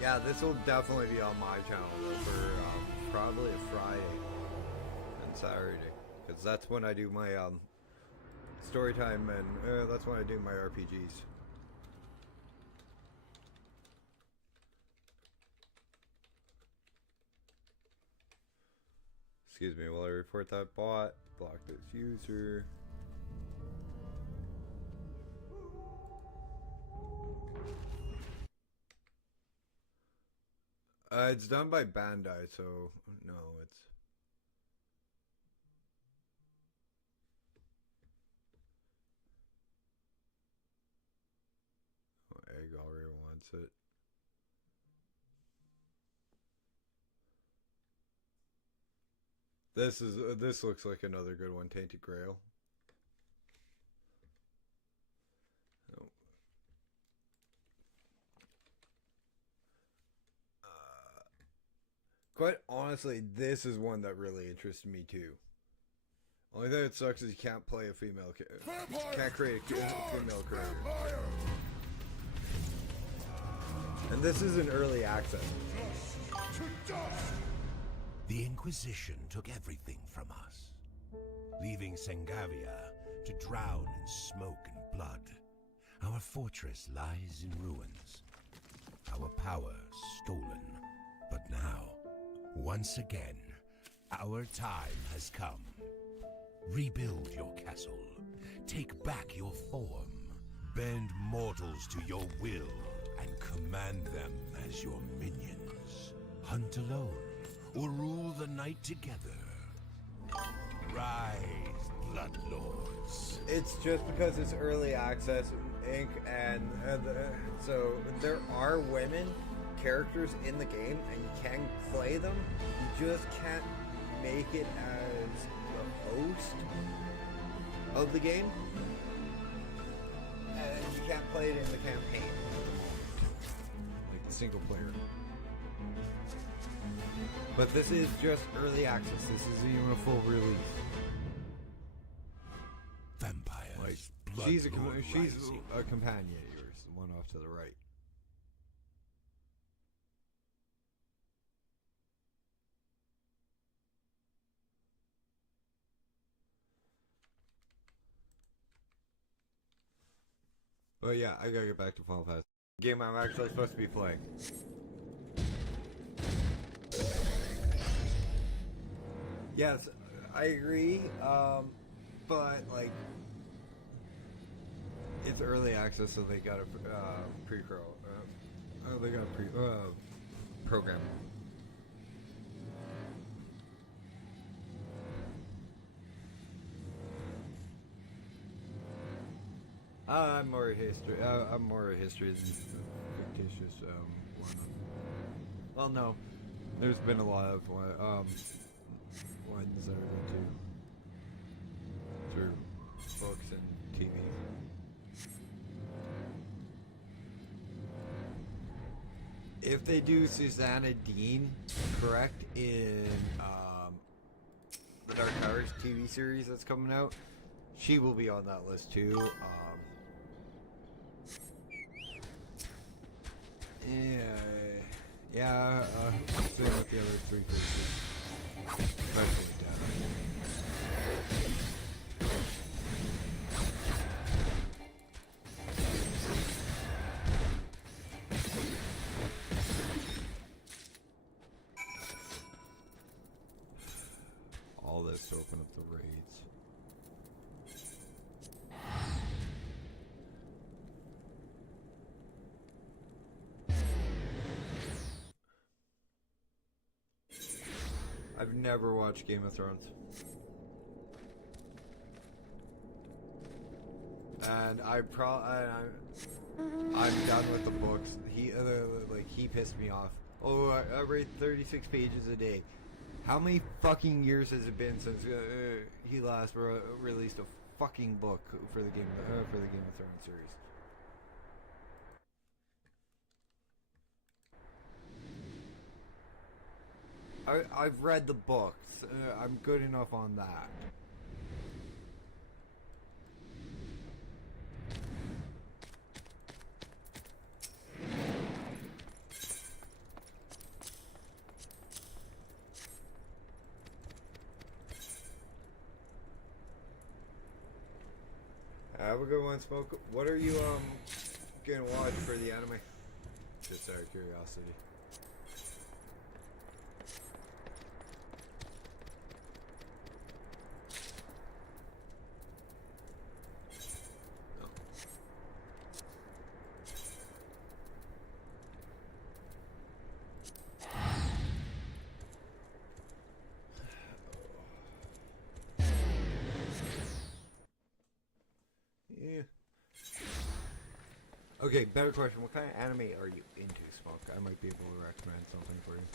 Yeah, this will definitely be on my channel for probably a Friday and Saturday, because that's when I do my story time, and that's when I do my RPGs. Excuse me while I report that bot. Block this user. It's done by Bandai, so no, it's... Oh, Egg already wants it. This looks like another good one, Tainted Grail. Oh. Quite honestly, this is one that really interests me too. Only thing that sucks is you can't play a female. Can't create a female character. And this is an early access. The Inquisition took everything from us, leaving Sengavia to drown in smoke and blood. Our fortress lies in ruins, our power stolen. But now, once again, our time has come. Rebuild your castle, take back your form, bend mortals to your will, and command them as your minions. Hunt alone, or rule the night together. Rise, Bloodlords. It's just because it's early access, Inc., and so there are women characters in the game, and you can play them. You just can't make it as the host of the game, and you can't play it in the campaign, like the single player. But this is just early access. This isn't even a full release. Vampires. Like, she's a companion of yours, the one off to the right. But yeah, I gotta get back to Final Fantasy. Game I'm actually supposed to be playing. Yes, I agree, but like, it's early access, so they got a program. I'm more a history. I'm more a history than fictitious one. Well, no, there's been a lot of ones that are into through books and TV. If they do Susanna Dean correct in the Dark Towers TV series that's coming out, she will be on that list too. Same with the other three cases. Especially Dad. All this to open up the raids. I've never watched Game of Thrones. And I'm done with the books. He pissed me off. Oh, I read 36 pages a day. How many fucking years has it been since he last released a fucking book for the Game of Thrones series? I've read the books. I'm good enough on that. Have a good one, Smoke. What are you gonna watch for the anime? Just out of curiosity. Yeah. Okay, better question. What kind of anime are you into, Smoke? I might be able to recommend something for you.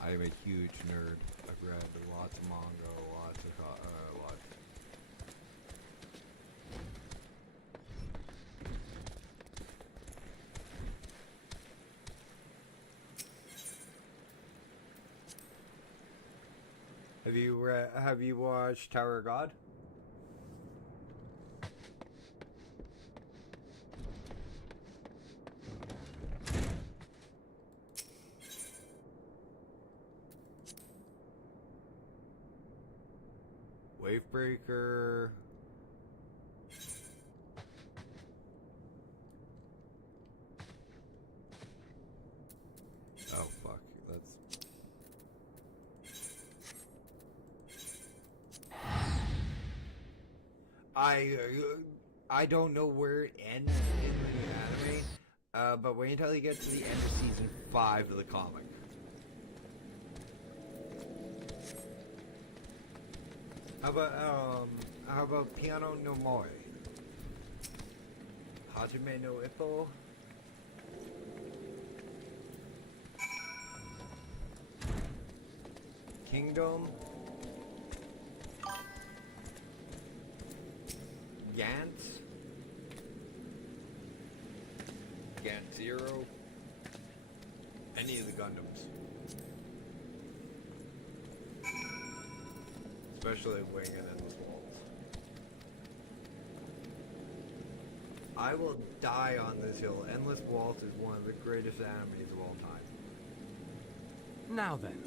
I am a huge nerd. I've read lots of manga, lots of lots. Have you watched Tower of God? Wavebreaker. Oh fuck, that's... I don't know where it ends in the anime, but wait until you get to the end of season 5 of the comic. How about Piano no Moi? Hajime no Ippo? Kingdom? Gantz? Gantz Zero? Any of the Gundams. Especially Wing and Endless Waltz. I will die on this hill. Endless Waltz is one of the greatest animes of all time. Now then.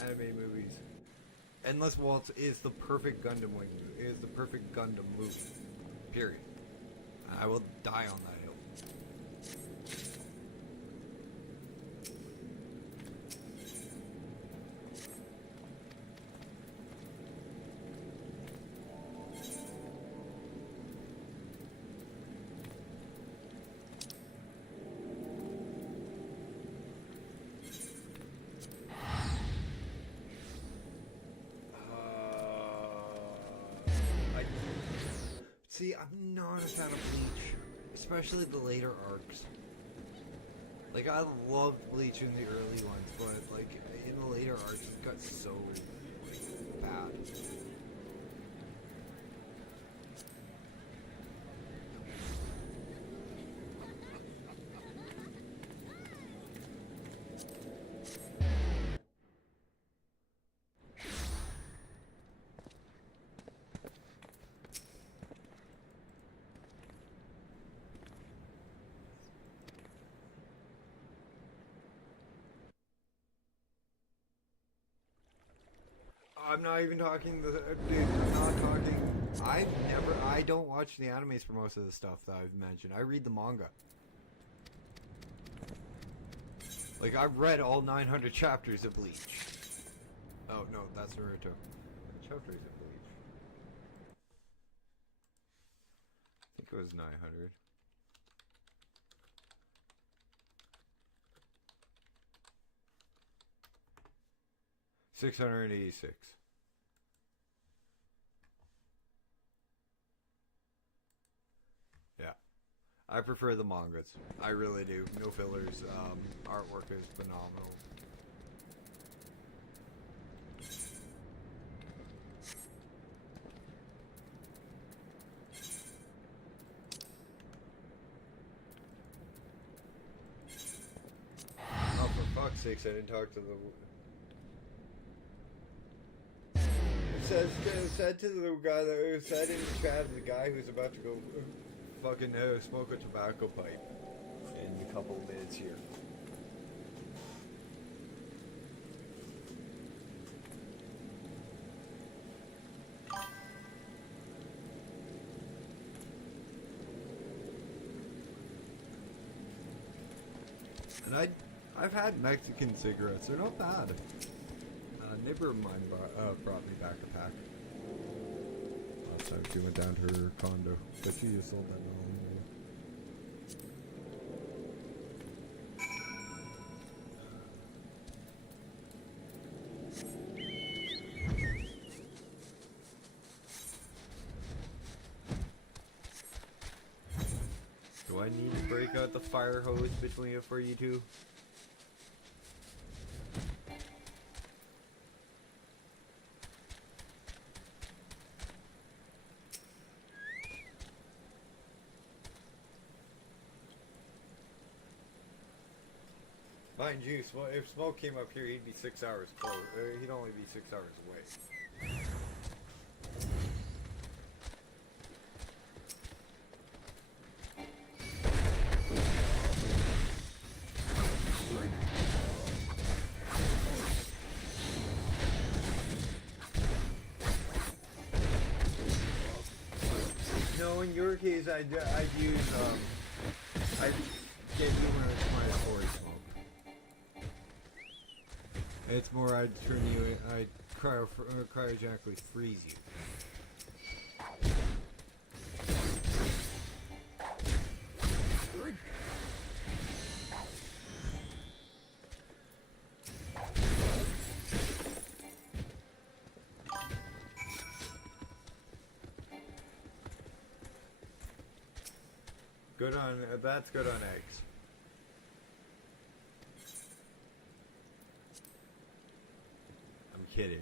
Anime movies. Endless Waltz is the perfect Gundam wing. Is the perfect Gundam movie. Period. I will die on that hill. See, I'm not a fan of Bleach, especially the later arcs. Like, I loved Bleach in the early ones, but, like, in the later arcs, it got so, like, bad. I'm not even talking dude, I'm not talking, I don't watch the animes for most of the stuff that I've mentioned. I read the manga. Like, I've read all 900 chapters of Bleach. Oh, no, that's Naruto. Chapters of Bleach. I think it was 900. $686. Yeah. I prefer the mangas. I really do. No fillers. Artwork is phenomenal. Oh, for fuck's sakes, I didn't talk to the... Said to the guy that said in the chat, the guy who's about to go fucking smoke a tobacco pipe in a couple of minutes here. And I've had Mexican cigarettes. They're not bad. A neighbor of mine brought me back a pack. Last time she went down to her condo, but she just sold that all anyway. Do I need to break out the fire hose between it for you two? Mind you, if Smoke came up here, he'd be 6 hours close. He'd only be 6 hours away. No, in your case, I'd use, I'd get you one of my forward smoke. It's more I'd turn you, I'd cryogenically freeze you. Good on, that's good on eggs. I'm kidding.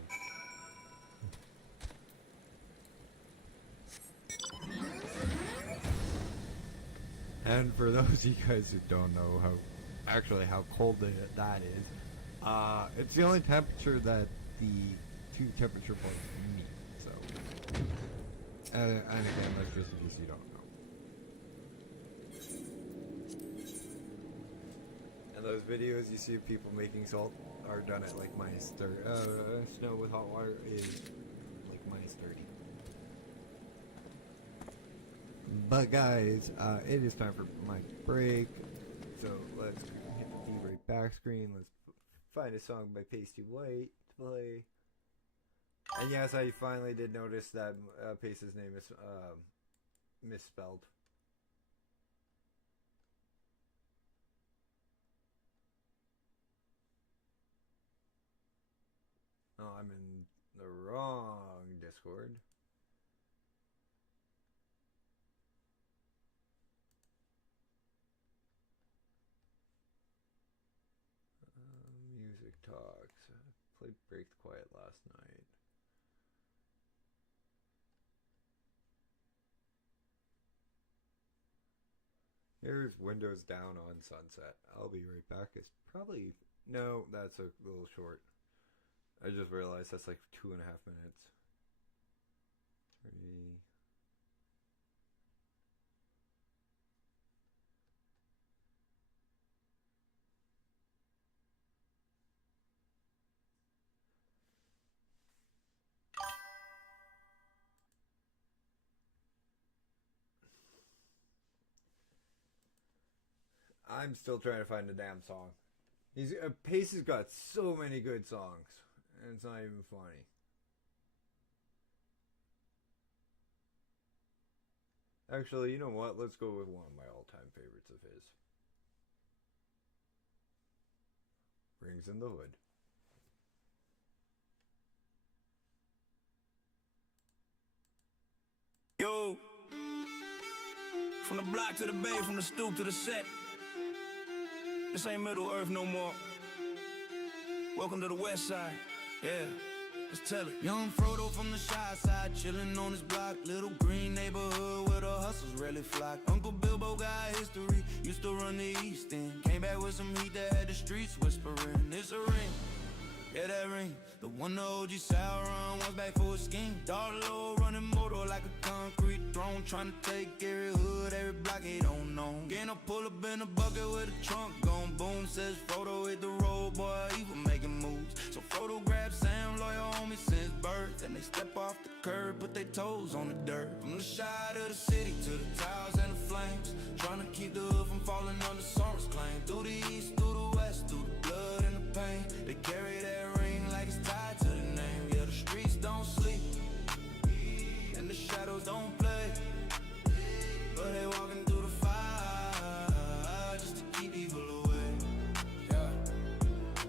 And for those of you guys who don't know how cold that is, it's the only temperature that the two temperature points meet. So, and again, that's just in case you don't know. And those videos you see of people making salt are done at like minus 30. Snow with hot water is like minus 30. But guys, it is time for my break. So let's hit the V-Break back screen. Let's find a song by Pasty White to play. And yes, I finally did notice that Pace's name is misspelled. Oh, I'm in the wrong Discord. Music talks. I played Break the Quiet last night. Here's Windows Down on Sunset. I'll be right back. It's probably... No, that's a little short. I just realized that's like 2.5 minutes. 30... I'm still trying to find a damn song. Pace has got so many good songs, and it's not even funny. Actually, you know what? Let's go with one of my all-time favorites of his. Rings in the Hood. Yo, from the block to the bay, from the stoop to the set. This ain't Middle Earth no more. Welcome to the West Side. Yeah, let's tell it. Young Frodo from the shy side, chillin' on his block. Little green neighborhood where the hustles rarely flock. Uncle Bilbo got history, used to run the East End. Came back with some heat that had the streets whispering. It's a ring, yeah, that ring. The one the OG Sauron was back for a scheme. Dark low running motor like a concrete throne. Trying to take every hood, every block he don't know. Getting a pull up in a bucket with a trunk going boom. Says Frodo hit the road, boy, evil making moves. So Frodo grabbed Sam, loyal homie since birth. And they step off the curb, put their toes on the dirt. From the side of the city to the towers and the flames. Trying to keep the hood from falling under Sauron's claim. Through the east, through the pain. They carry that ring like it's tied to the name. Yeah, the streets don't sleep, and the shadows don't play, but they walking through the fire just to keep evil away. Yeah,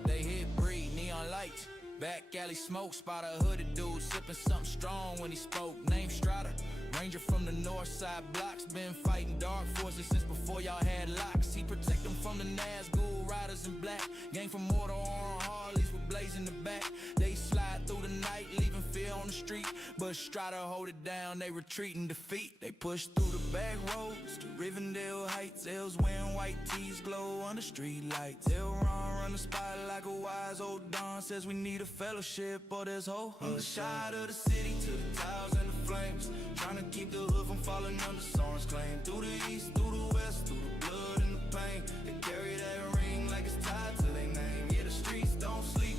they hit breed, neon lights, back alley smoke, spot a hooded dude sipping something strong when he spoke. Name Strider, Ranger from the north side blocks, been fighting dark forces since before y'all had locks. He protect them from the Nazgul riders in black, gang from Mortar on Harleys with blaze in the back. They slide through the night, leaving fear on the street, but Strider hold it down, they retreat in defeat. They push through the back roads to Rivendell Heights. Elves wearing white tees glow under street lights. Elrond run the spot like a wise old Don, says we need a fellowship or there's hope. On the side of the city to the towers and the flames, trying to keep the hood from falling under Sauron's claim. Through the east, through the west, through the blood and the pain. They carry that ring like it's tied to their name. Yeah, the streets don't sleep,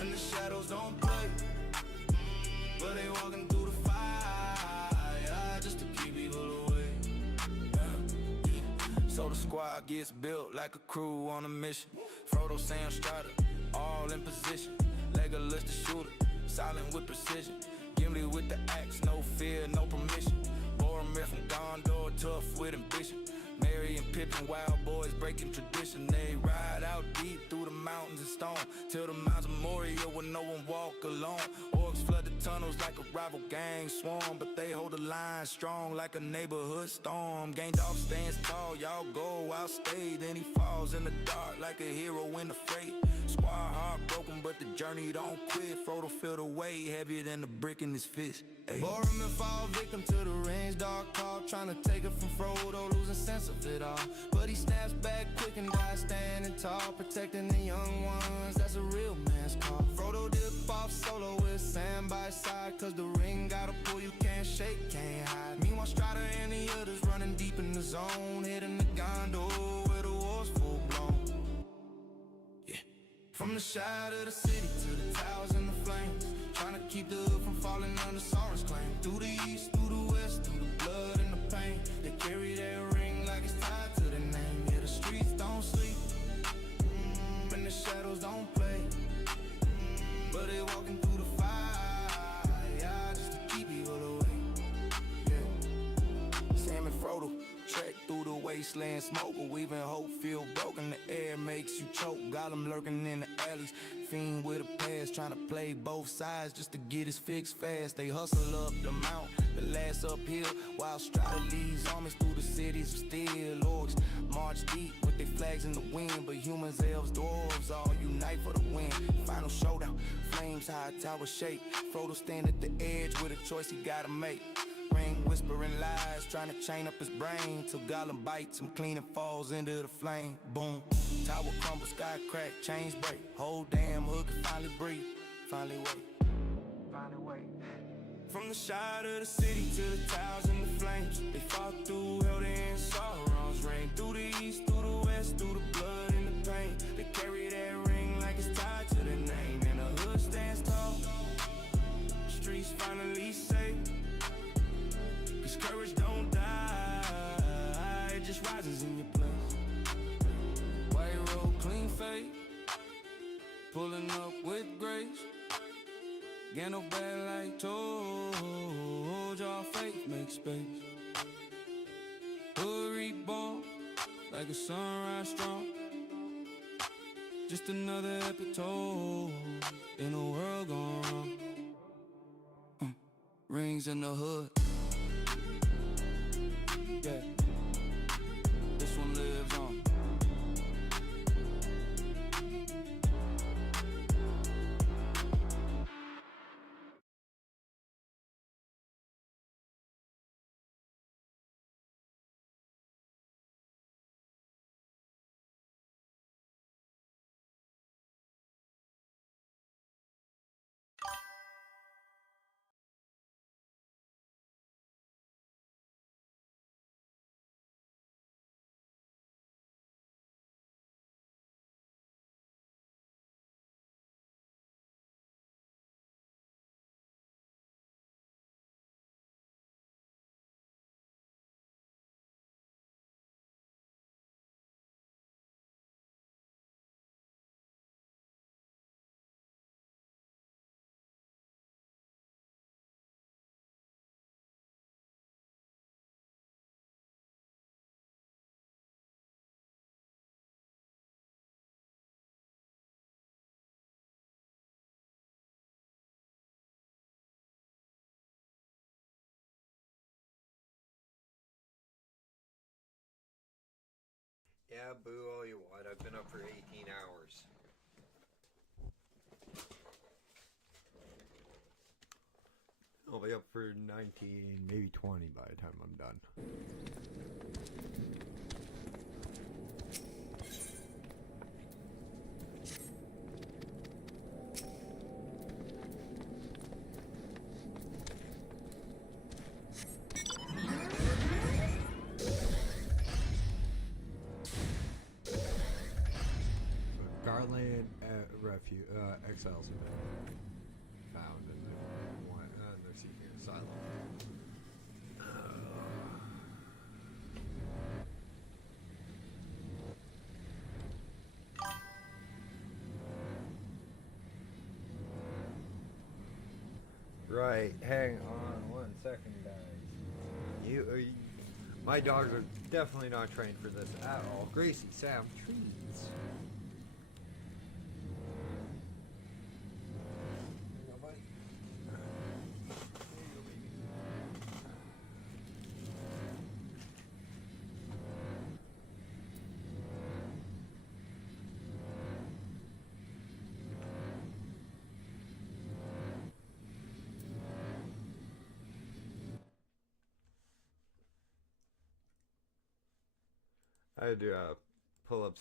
and the shadows don't play, but they walking through the fire just to keep evil away. So the squad gets built like a crew on a mission. Frodo, Sam, Strider, all in position. Legolas the shooter, silent with precision. Gimli with the axe, no fear, no permission. Boromir from Gondor, tough with ambition. Merry and Pippin, wild boys breaking tradition. They ride out deep through the mountains and stone, till the mountains of Moria where no one walk alone. Orcs flood the tunnels like a rival gang swarm, but they hold the line strong like a neighborhood storm. Gandalf stands tall, y'all go, I'll stay. Then he falls in the dark like a hero in the fray. Squad heartbroken, but the journey don't quit. Frodo feel the weight heavier than the brick in his fist. Boromir fall victim to the ring's dark call, trying to take it from Frodo, losing sense of it all. But he snaps back quick and dies standing tall, protecting the young ones, that's a real man's call. Frodo dip off solo with Sam by his side, cause the ring got a pull you can't shake, can't hide. Meanwhile Strider and the others running deep in the zone, heading to Gondor where the war's full blown. From the side of the city to the towers and the flames, trying to keep the hood from falling under Sauron's claim. Through the east, through the west, through the blood and the pain. They carry that ring like it's tied to their name. Yeah, the streets don't sleep, and the shadows don't play, but they walking through the fire just to keep evil away. Yeah. Sam and Frodo trek through the wasteland, smoke, but weaving hope, feel broken. The air makes you choke. Gollum lurking in the alleys, fiend with a pass, trying to play both sides just to get his fix fast. They hustle up the mount, the last uphill, while Strider leads armies through the cities of steel. Orcs march deep with their flags in the wind, but humans, elves, dwarves all unite for the win. Final showdown, flames high, tower shake. Frodo stand at the edge with a choice he gotta make. Ring whispering lies, trying to chain up his brain, till Gollum bites him clean and falls into the flame. Boom, tower crumble, sky crack, chains break. Whole damn hood can finally breathe, finally wait. From the side of the city to the towers and the flames, they fought through hell and Sauron's reign. Through the east, through the west, through the blood and the pain. They carry that ring like it's tied to their name, and the hood stands tall, streets finally safe. Cause courage don't die, it just rises in your place. White road, clean fade, pulling up with grace. Get no bad like told y'all, faith make space. Hood reborn like a sunrise strong, just another episode in a world gone wrong. Rings in the hood, yeah, this one lives on. Yeah, boo all you want. I've been up for 18 hours. I'll be up for 19, maybe 20 by the time I'm done. Garland exiles have been found in their senior asylum. Right, hang on 1 second, guys. My dogs are definitely not trained for this at all. Gracie, Sam, trees. I had to pull up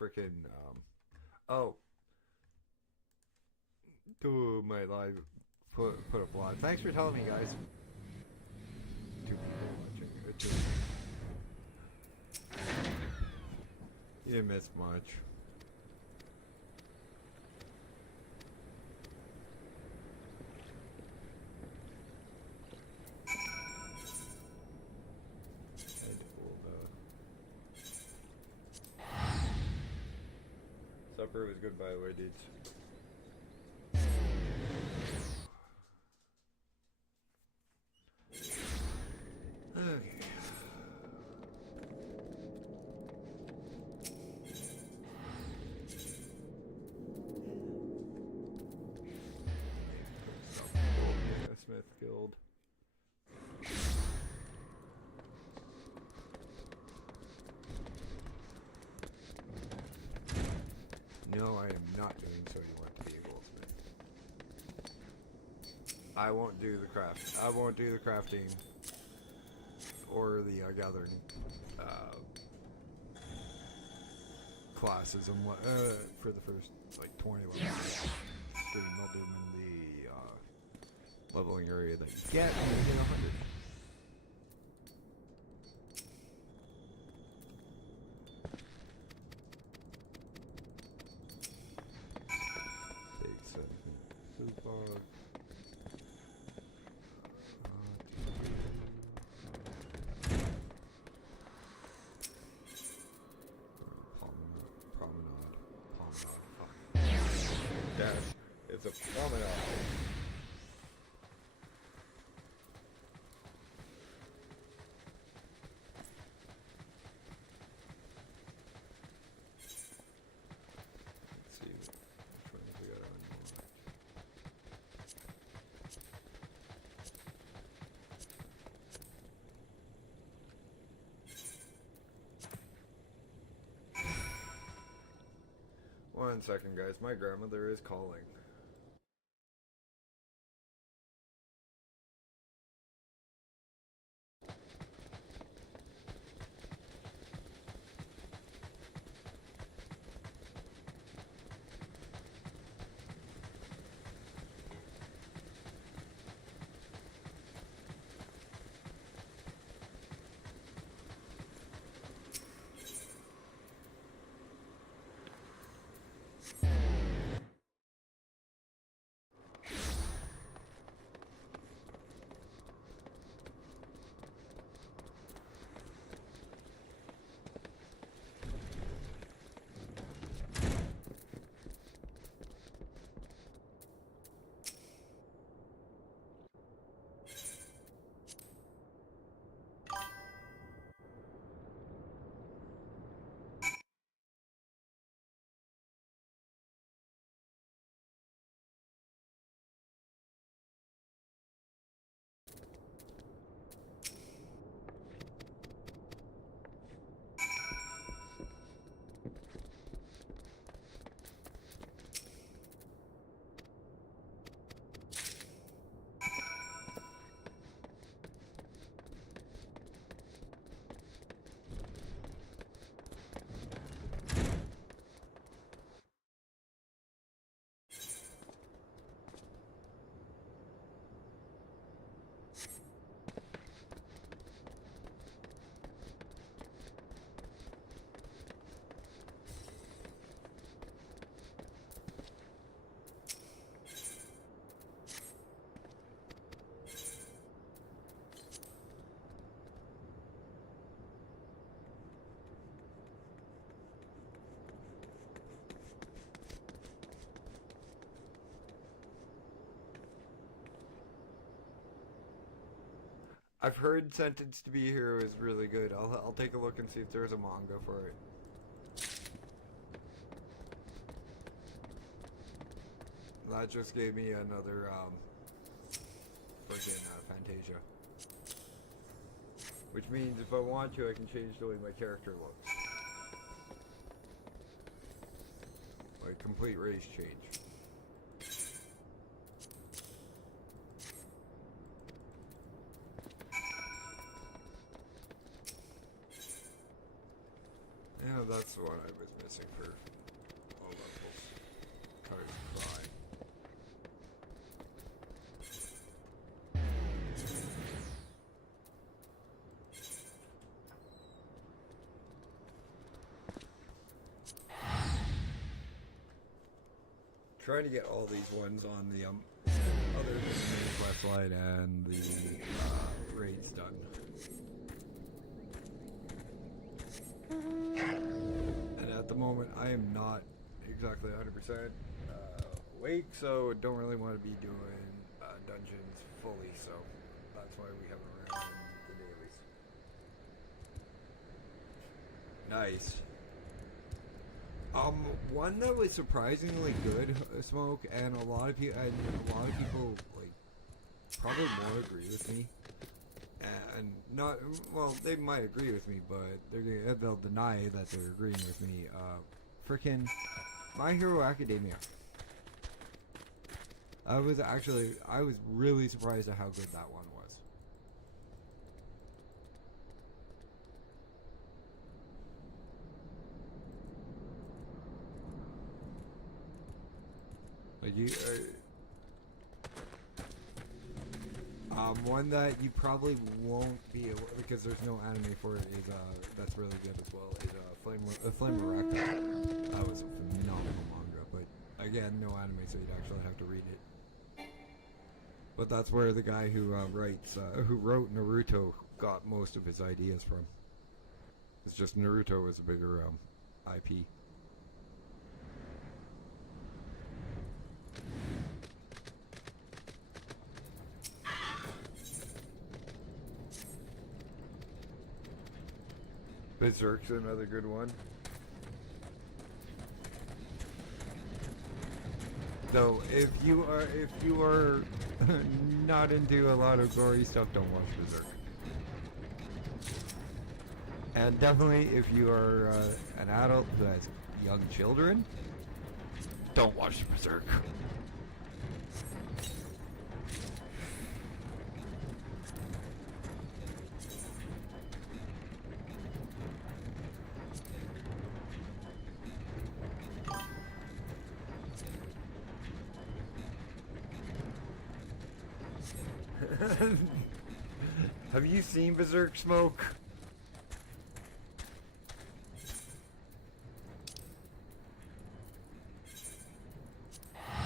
freaking oh, do my live put up live. Thanks for telling me, guys. 2 people watching. You didn't miss much. Supper was good, by the way, dudes. Okay. Smith Guild. No, I am not doing so you want to be a goldsmith. I won't do the craft. I won't do the crafting or the gathering classes and what for the first like 20 levels. I'll do them in the leveling area that you get when you get 100. It's a promenade. Let's see which ones we got on more. 1 second, guys. My grandmother is calling. I've heard Sentenced to Be a Hero is really good. I'll take a look and see if there's a manga for it. That just gave me another freaking Fantasia. Which means if I want to, I can change the way my character looks. Like complete race change. Yeah, that's the one I was missing for all levels. Cars cry. Trying to get all these ones on the other website and the raids done. And at the moment, I am not exactly 100% awake, so don't really want to be doing dungeons fully. So that's why we haven't ran the dailies. Nice. One that was surprisingly good, Smoke, and a lot of people like probably more agree with me, and not well. They might agree with me, but they'll deny that they're agreeing with me. Frickin' My Hero Academia. I was really surprised at how good that one was. Like one that you probably won't be able, because there's no anime for it, is that's really good as well, is Flame Recca. That was a phenomenal manga, but again, no anime, so you'd actually have to read it. But that's where the guy who wrote Naruto got most of his ideas from. It's just Naruto was a bigger IP. Berserk's another good one. Though, if you are not into a lot of gory stuff, don't watch Berserk. And definitely, if you are an adult who has young children, don't watch Berserk. Have you seen Berserk, Smoke?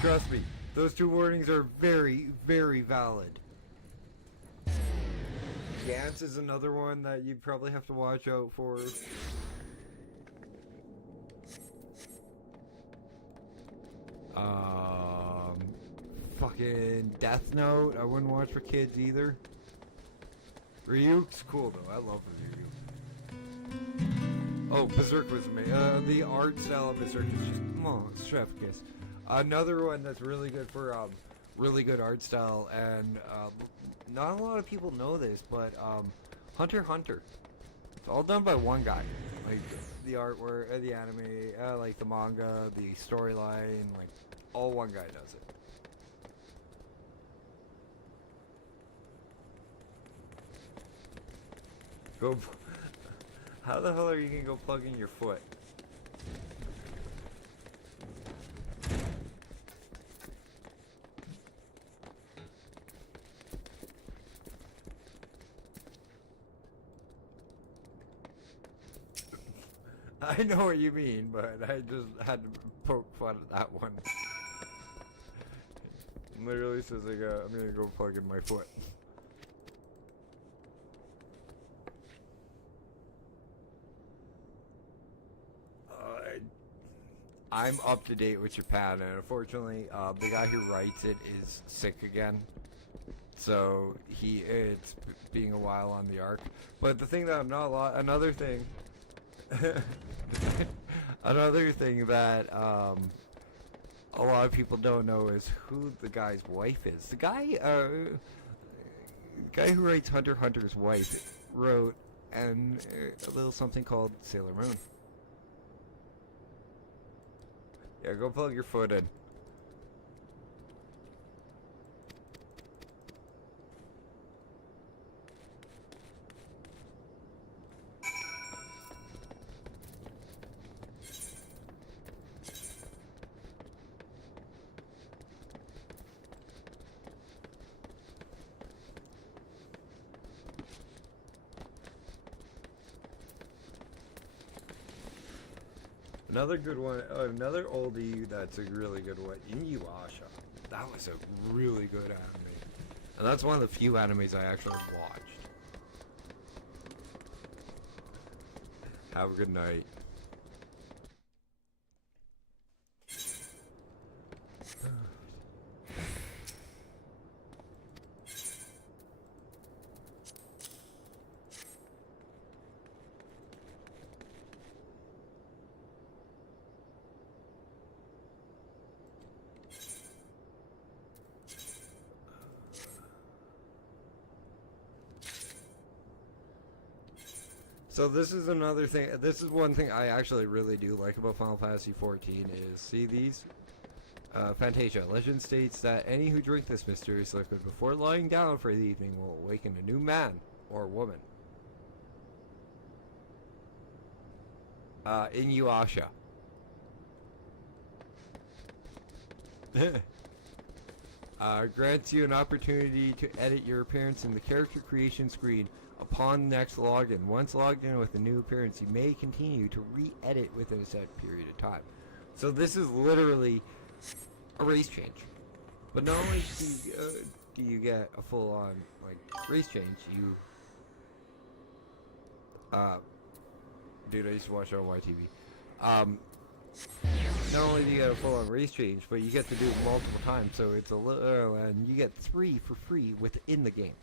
Trust me, those two warnings are very, very valid. Gantz is another one that you probably have to watch out for. Fucking Death Note, I wouldn't watch for kids either. Ryuk's cool though, I love Ryuk. Oh, Berserk was amazing. The art style of Berserk is just, it's chef kiss. Another one that's really good for, really good art style, and, not a lot of people know this, but, Hunter x Hunter. It's all done by one guy. Like, the artwork, the anime, like the manga, the storyline, like, all one guy does it. Go. How the hell are you gonna go plug in your foot? I know what you mean, but I just had to poke fun at that one. Literally says like, I'm gonna go plug in my foot. I'm up to date with Japan, and unfortunately, the guy who writes it is sick again. So it's being a while on the arc. But the thing that I'm not another thing, another thing that a lot of people don't know is who the guy's wife is. The guy who writes Hunter x Hunter's wife wrote a little something called Sailor Moon. Yeah, go plug your foot in. Another good one, another oldie that's a really good one, Inuyasha. That was a really good anime. And that's one of the few animes I actually watched. Have a good night. So this is another thing, this is one thing I actually really do like about Final Fantasy XIV is, see these? Fantasia, legend states that any who drink this mysterious liquid before lying down for the evening will awaken a new man or woman. Inuyasha. Grants you an opportunity to edit your appearance in the character creation screen upon next login. Once logged in with a new appearance, you may continue to re-edit within a set period of time. So this is literally a race change. But not only do you get a full-on like race change, you dude, I used to watch it on YTV. Not only do you get a full-on race change, but you get to do it multiple times. So it's a little, and you get 3 for free within the game.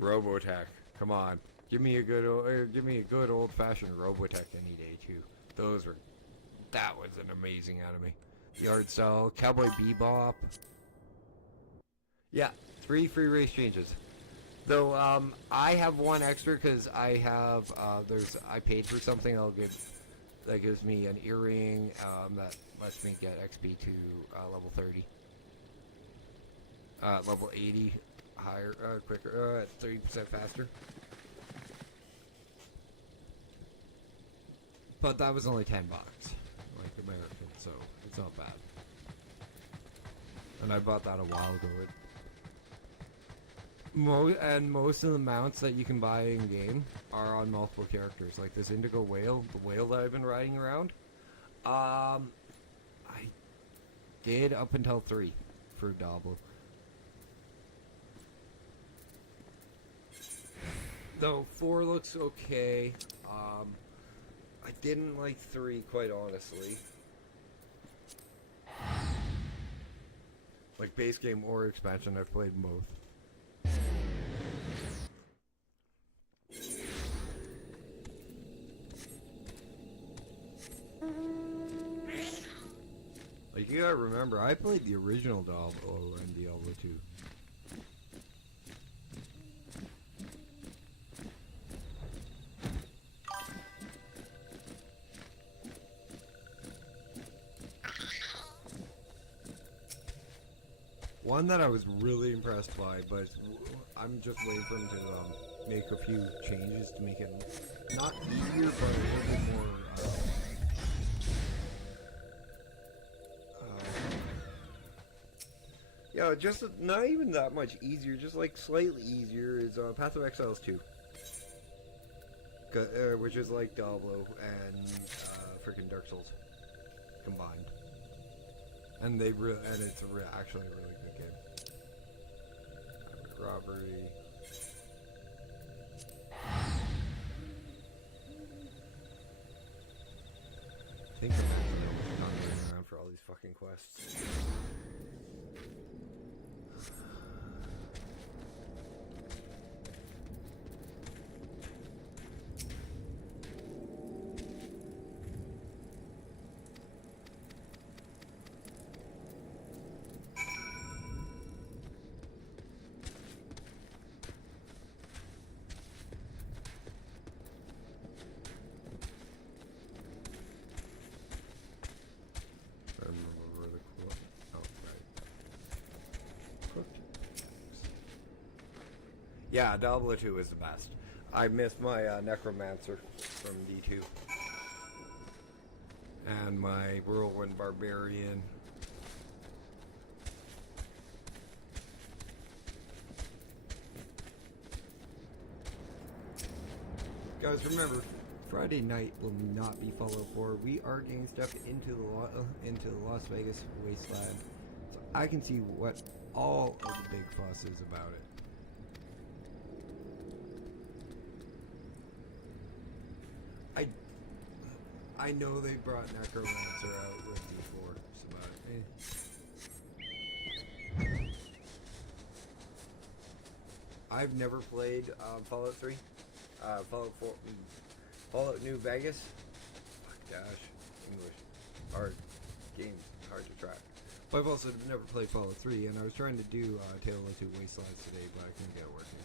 Robotech, come on, give me a good old-fashioned Robotech any day too. That was an amazing anime. The art style, Cowboy Bebop. Yeah, 3 free race changes. Though I have one extra because I have I paid for something that gives me an earring that lets me get XP to level 30, level 80. Higher, quicker, 30% faster. But that was only $10, like American, so it's not bad. And I bought that a while ago. Most of the mounts that you can buy in game are on multiple characters, like this indigo whale, the whale that I've been riding around. I did up until 3 for Diablo. Though 4 looks okay. I didn't like 3, quite honestly. Like base game or expansion, I've played both. Like you gotta remember, I played the original Diablo and Diablo 2. One that I was really impressed by, but I'm just waiting for him to make a few changes to make it not easier, but a little bit more. Yeah, just not even that much easier, just like slightly easier is Path of Exiles 2, which is like Diablo and freaking Dark Souls combined, and it's actually a really good game. Robbery. I think the match has been around fucking quests. Yeah, Diablo 2 is the best. I missed my Necromancer from D2. And my Whirlwind Barbarian. Guys, remember, Friday night will not be Fallout 4. We are getting stuff into the Las Vegas wasteland. So I can see what all of the big fuss is about it. I know they brought Necromancer out with D4, so I've never played Fallout 3, Fallout 4, Fallout New Vegas. Fuck gosh, English, hard game, hard to track. But I've also never played Fallout 3, and I was trying to do Tale of Two Wastelands today, but I couldn't get it working.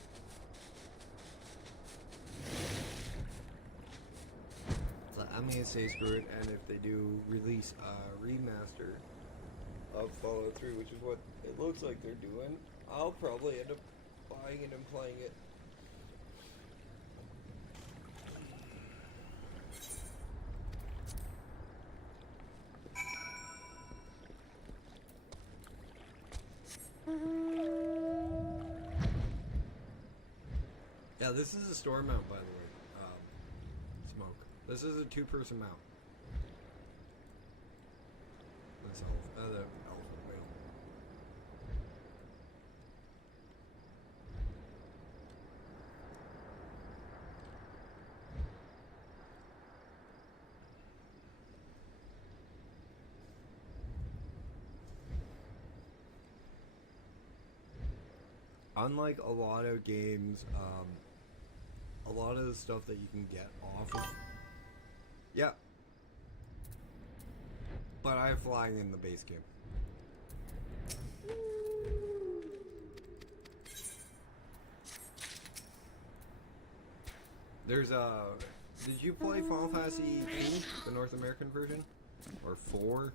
I'm gonna say screw it, and if they do release a remaster of Fallout 3, which is what it looks like they're doing, I'll probably end up buying it and playing it. Yeah, this is a store mount, by the way. Smoke. This is a two-person mount. That's the elephant whale. Unlike a lot of games, a lot of the stuff that you can get off of... Yeah. But I have flying in the base game. There's a... Did you play Final Fantasy 2, the North American version? Or 4,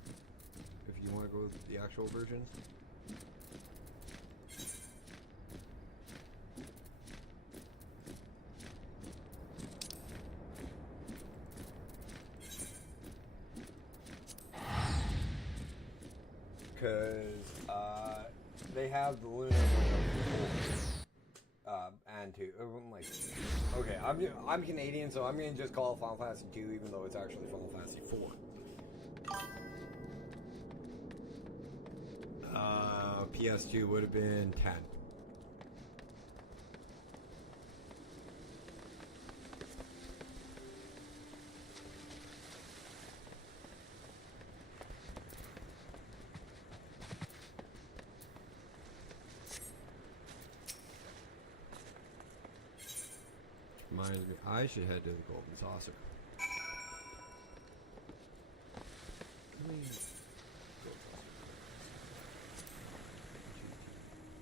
if you want to go with the actual versions? Because they have the Lunar and 2. I'm like, okay, I'm Canadian, so I'm gonna just call it Final Fantasy 2, even though it's actually Final Fantasy 4. PS2 would have been 10. Reminds me, I should head to the Golden Saucer.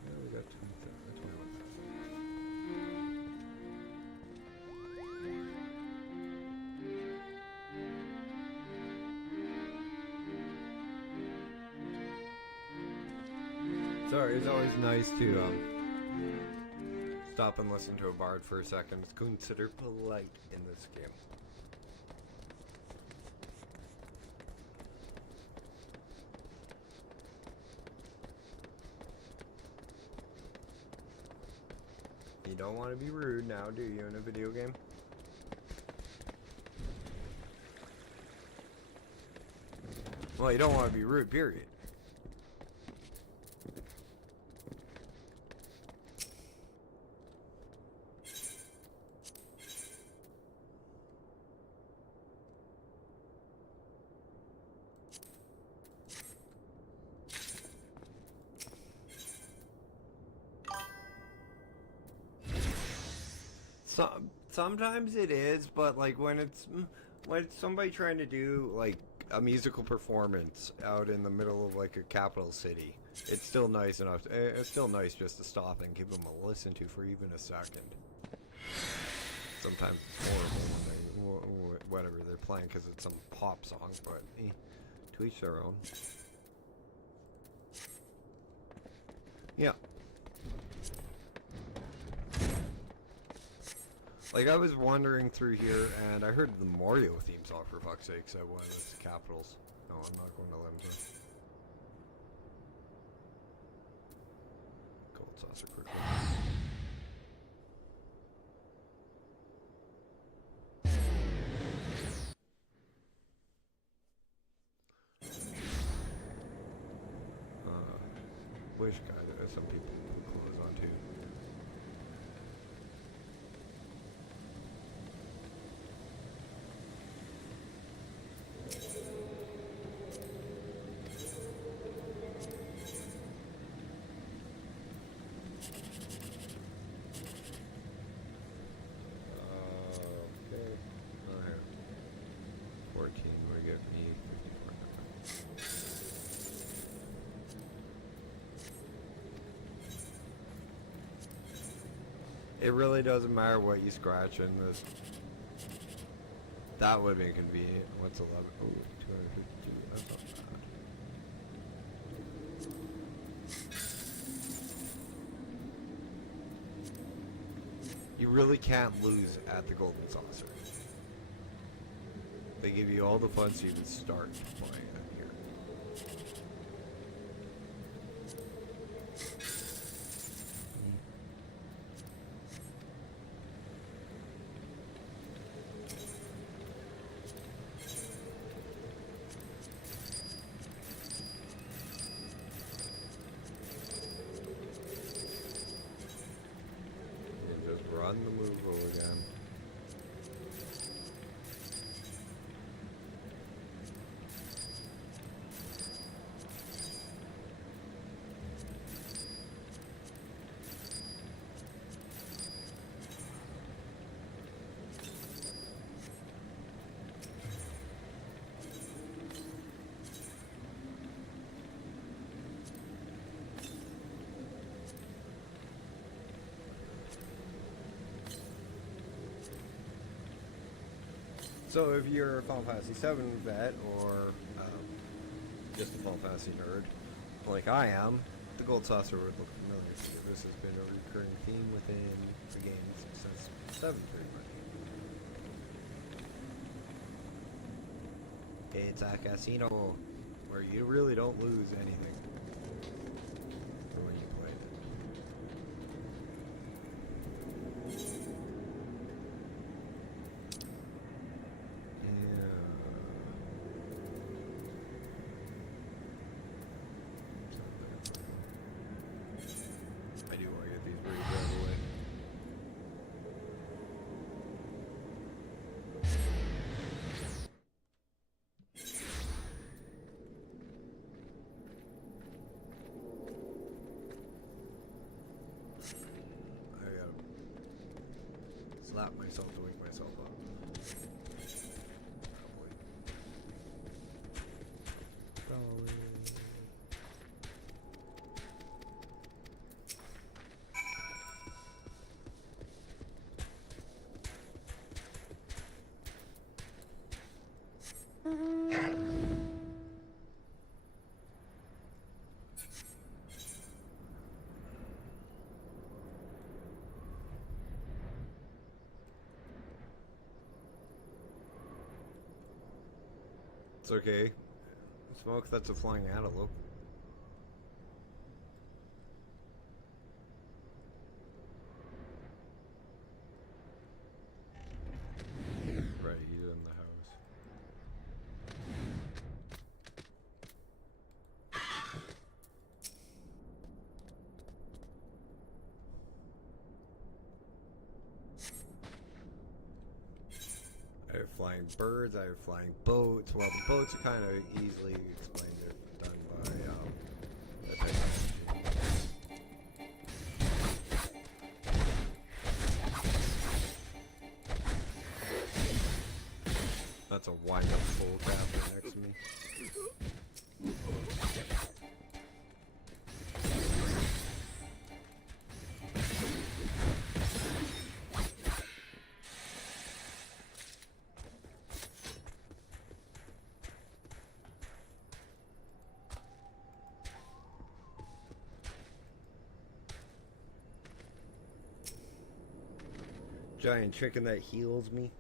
We got 21,000. Sorry, it's always nice to stop and listen to a bard for a second. It's considered polite in this game. You don't want to be rude now, do you, in a video game? Well, you don't want to be rude, period. Sometimes it is, but like when it's somebody trying to do like a musical performance out in the middle of like a capital city, it's still nice enough. It's still nice just to stop and give them a listen to for even a second. Sometimes it's horrible when whatever they're playing because it's some pop song, but to each their own. Yeah. Like, I was wandering through here, and I heard the Mario theme song, for fuck's sake, so one of those capitals. No, I'm not going to let him do. Gold saucer quickly. Wish guy, there's some people put clothes on too. Okay. Oh, here. 14, we get me 54. It really doesn't matter what you scratch in this. That would be convenient. What's 11? Oh, 252. That's not bad. You really can't lose at the Golden Saucer. They give you all the funds to even start playing it here. Run the move roll again. So if you're a Final Fantasy VII vet or just a Final Fantasy nerd, like I am, the Gold Saucer would look familiar to you. This has been a recurring theme within the games since 7 pretty much. It's a casino where you really don't lose anything when you play it. Slap myself to wake myself up. Probably. It's okay. Smoke, that's a flying antelope. Right, he's in the house. I have flying birds, I have flying boats. Well, the boats are kind of easily explained. They're done by the technology. That's a wind-up full captain next to me. Giant chicken that heals me.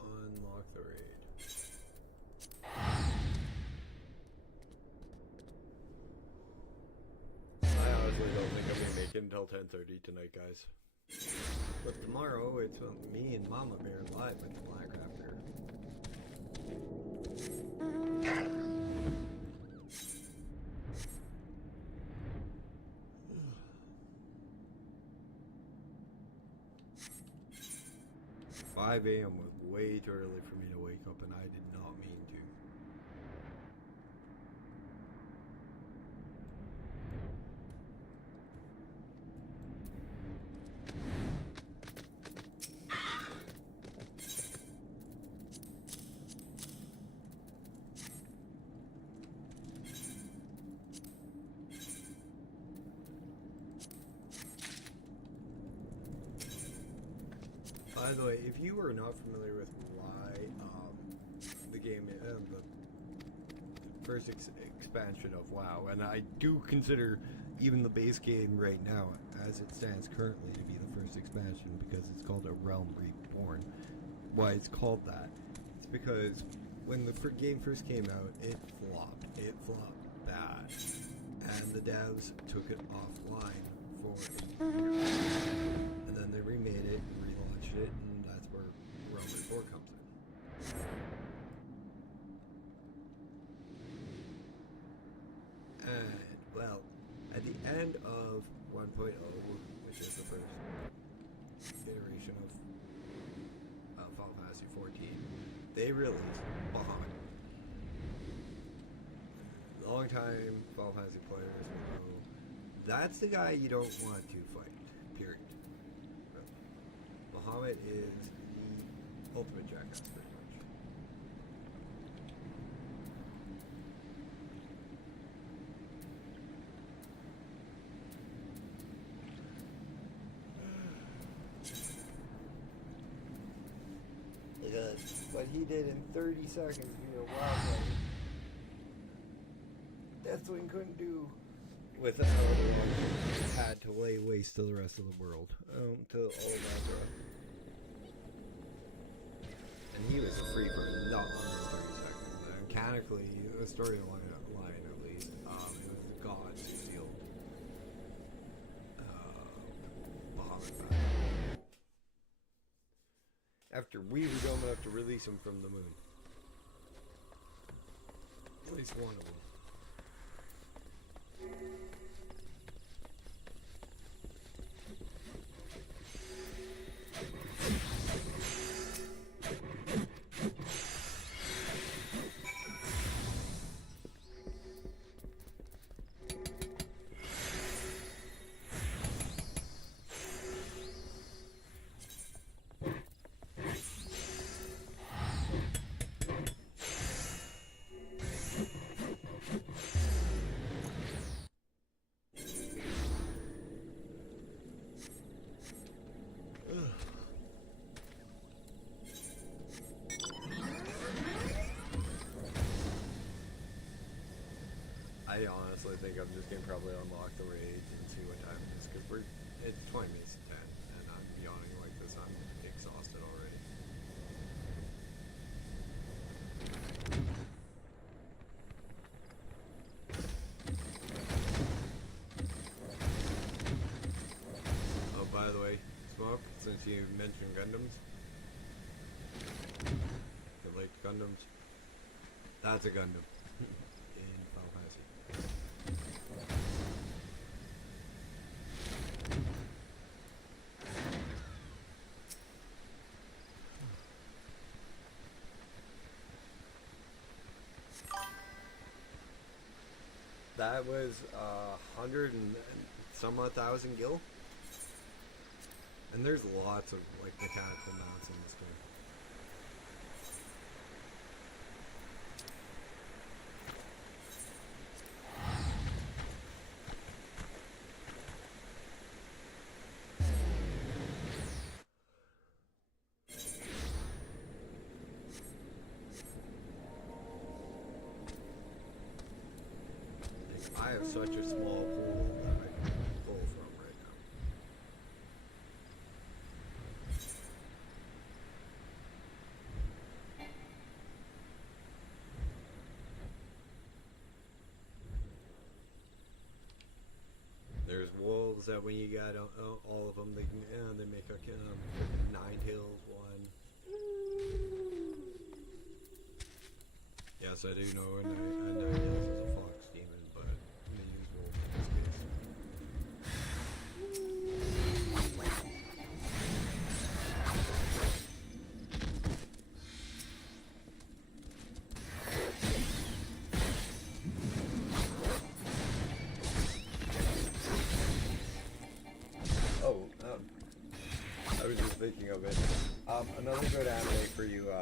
Unlock the raid. I honestly don't think I'm gonna make it until 10:30 tonight, guys. But tomorrow, it's me and Mama Bear live with the Black Raptor. 5 a.m. was way too early for me to wake up, and I did not mean to. By the way, if you are not familiar with why the game, the first expansion of WoW, and I do consider even the base game right now, as it stands currently, to be the first expansion because it's called A Realm Reborn. Why it's called that? It's because when the game first came out, it flopped. It flopped bad, and the devs took it offline for a year, and then they remade it. It, and that's where Realm Reborn comes in. And, well, at the end of 1.0, which is the first iteration of Final Fantasy XIV, they released Bahamut. Long-time Final Fantasy players will know that's the guy you don't want to fight, period. Bahamut is the ultimate jackass, pretty much. Look at what he did in 30 seconds being a wildlife. Deathwing couldn't do without had to lay waste to the rest of the world. To all of that. And he was free for not under 30 seconds. Mechanically, the storyline at least, it was the gods who sealed Bahamut back. After we were dumb enough to release him from the moon. At least one of them. I honestly think I'm just going to probably unlock the raids and see what time it is, because we're at 20 minutes to 10, and I'm yawning like this. I'm exhausted already. Oh, by the way, since you mentioned Gundams. You like Gundams? That's a Gundam in Final Fantasy. That was 100 and some odd thousand gil. And there's lots of like mechanical mounts in this game. I have such a small pool that I can pull from right now. There's wolves that when you got all of them, they make a Nine Hills one. Yes, I do know a Nine Hills is a fox demon, but they use wolves in this case. Oh, I was just thinking of it. Another good anime for you,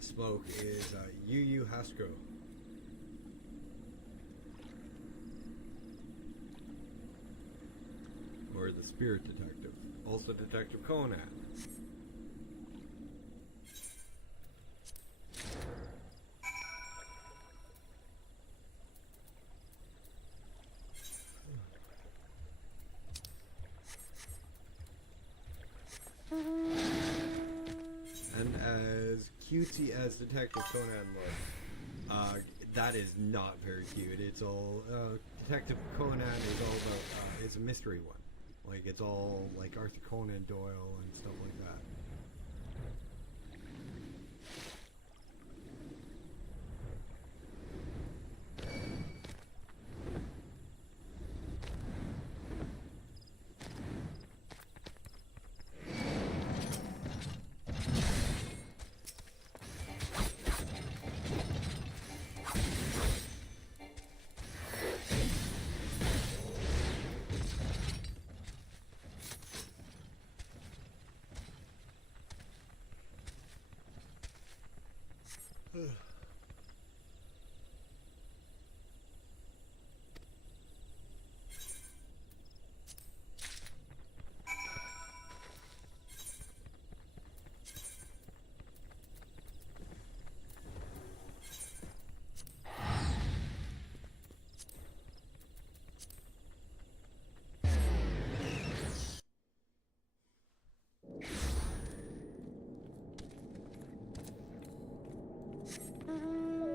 Smoke is Yu Yu Hakusho. Or the Spirit Detective. Also Detective Conan. And as cutesy as Detective Conan was, that is not very cute. It's all Detective Conan is all about. It's a mystery one. Like it's all like Arthur Conan Doyle and stuff like that.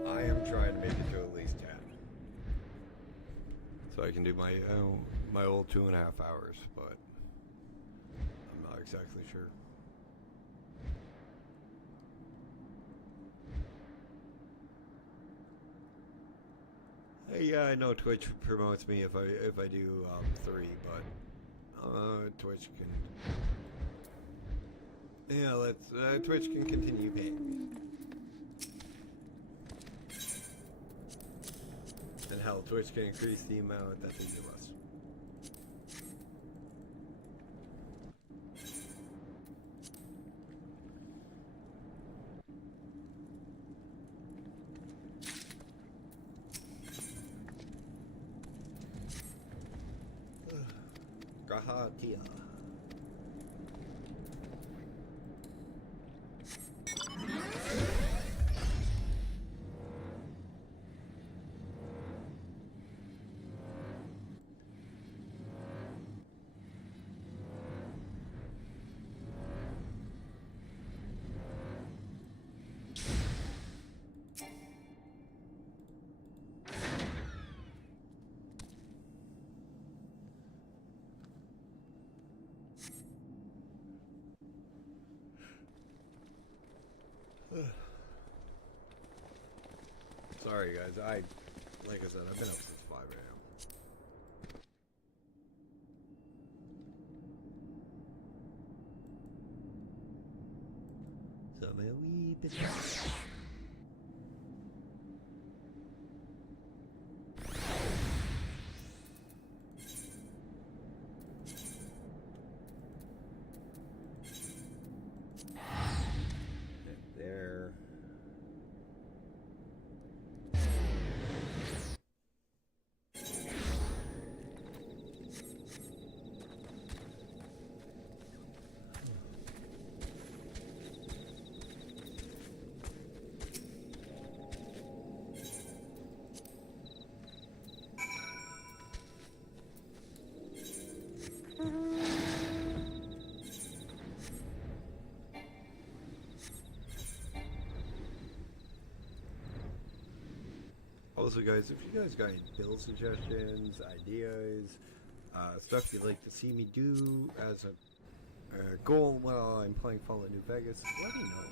I am trying to make it to at least 10. So I can do my old 2.5 hours, but I'm not exactly sure. Yeah, I know Twitch promotes me if I do 3, but Twitch can. Yeah, Twitch can continue paying me. And hell, Twitch can increase the amount that they give us. Grahatia. Sorry guys, like I said, I've been up since 5 a.m. So a wee bit. There. Also guys, if you guys got any build suggestions, ideas, stuff you'd like to see me do as a goal while I'm playing Fallout New Vegas, let me know.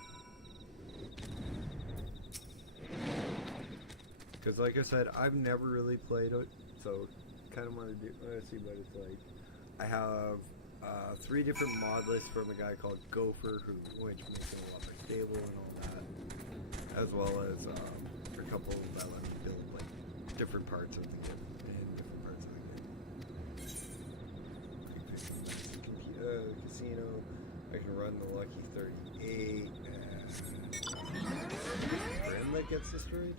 Because like I said, I've never really played it, so kind of want to see what it's like. I have 3 different mod lists from a guy called Gopher, which makes it a lot more stable and all that, as well as a couple that let me build like different parts of the game and different parts of the game. Casino. I can run the Lucky 38 and friend that gets destroyed.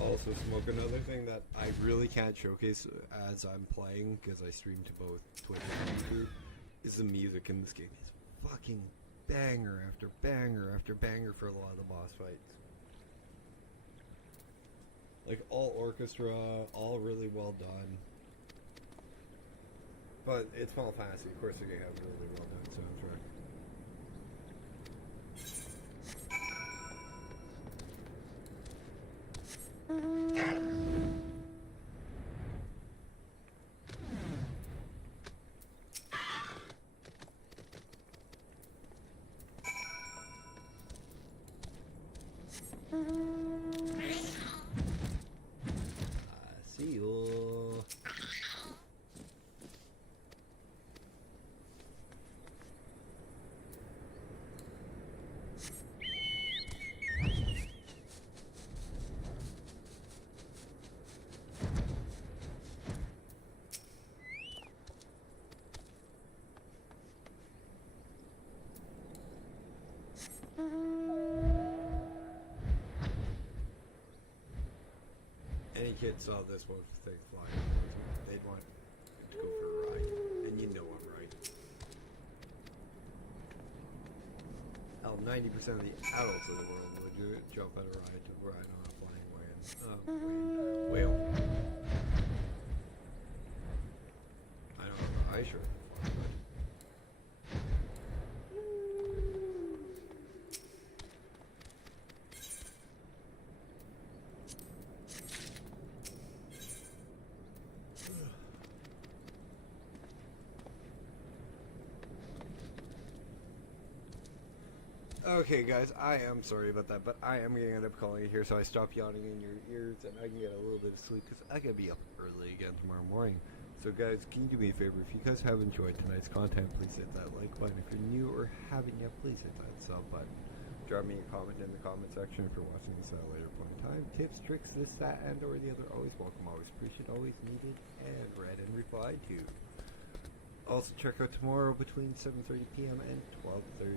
Also smoke. Another thing that I really can't showcase as I'm playing, because I stream to both Twitter and YouTube, is the music in this game. It's fucking banger after banger after banger for a lot of the boss fights. Like all orchestra, all really well done. But it's Final Fantasy, of course they're gonna have really well done soundtrack. See you. Any kid saw this one thing flying, they'd want to go for a ride, and you know I'm right. Hell, 90% of the adults of the world would jump at a ride to ride on a flying whale. I don't know, I sure. Okay guys, I am sorry about that, but I am going to end up calling it here, so I stop yawning in your ears and I can get a little bit of sleep because I got to be up early again tomorrow morning. So guys, can you do me a favor? If you guys have enjoyed tonight's content, please hit that like button. If you're new or haven't yet, please hit that sub button. Drop me a comment in the comment section if you're watching this at a later point in time. Tips, tricks, this, that, and or the other, always welcome, always appreciated, always needed, and read and replied to. Also check out tomorrow between 7:30 p.m. and 12:30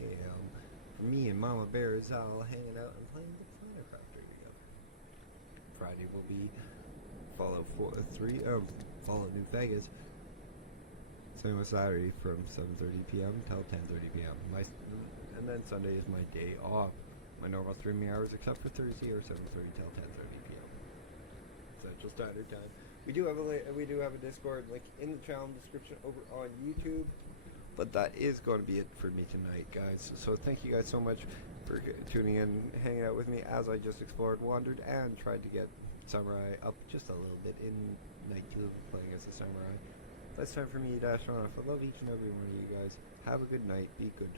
a.m. Me and Mama Bear is all hanging out and playing the Planet Crafter together. Friday will be Fallout New Vegas. Same with Saturday from 7:30 p.m. till 10:30 p.m. And then Sunday is my day off. My normal streaming hours, except for Thursday, are 7:30 till 10:30 p.m. Central Standard Time. We do have a Discord link in the channel description over on YouTube. But that is going to be it for me tonight, guys. So thank you guys so much for tuning in, hanging out with me as I just explored, wandered, and tried to get Samurai up just a little bit in Night 2 playing as a Samurai. That's time for me to dash on off. I love each and every one of you guys. Have a good night. Be good.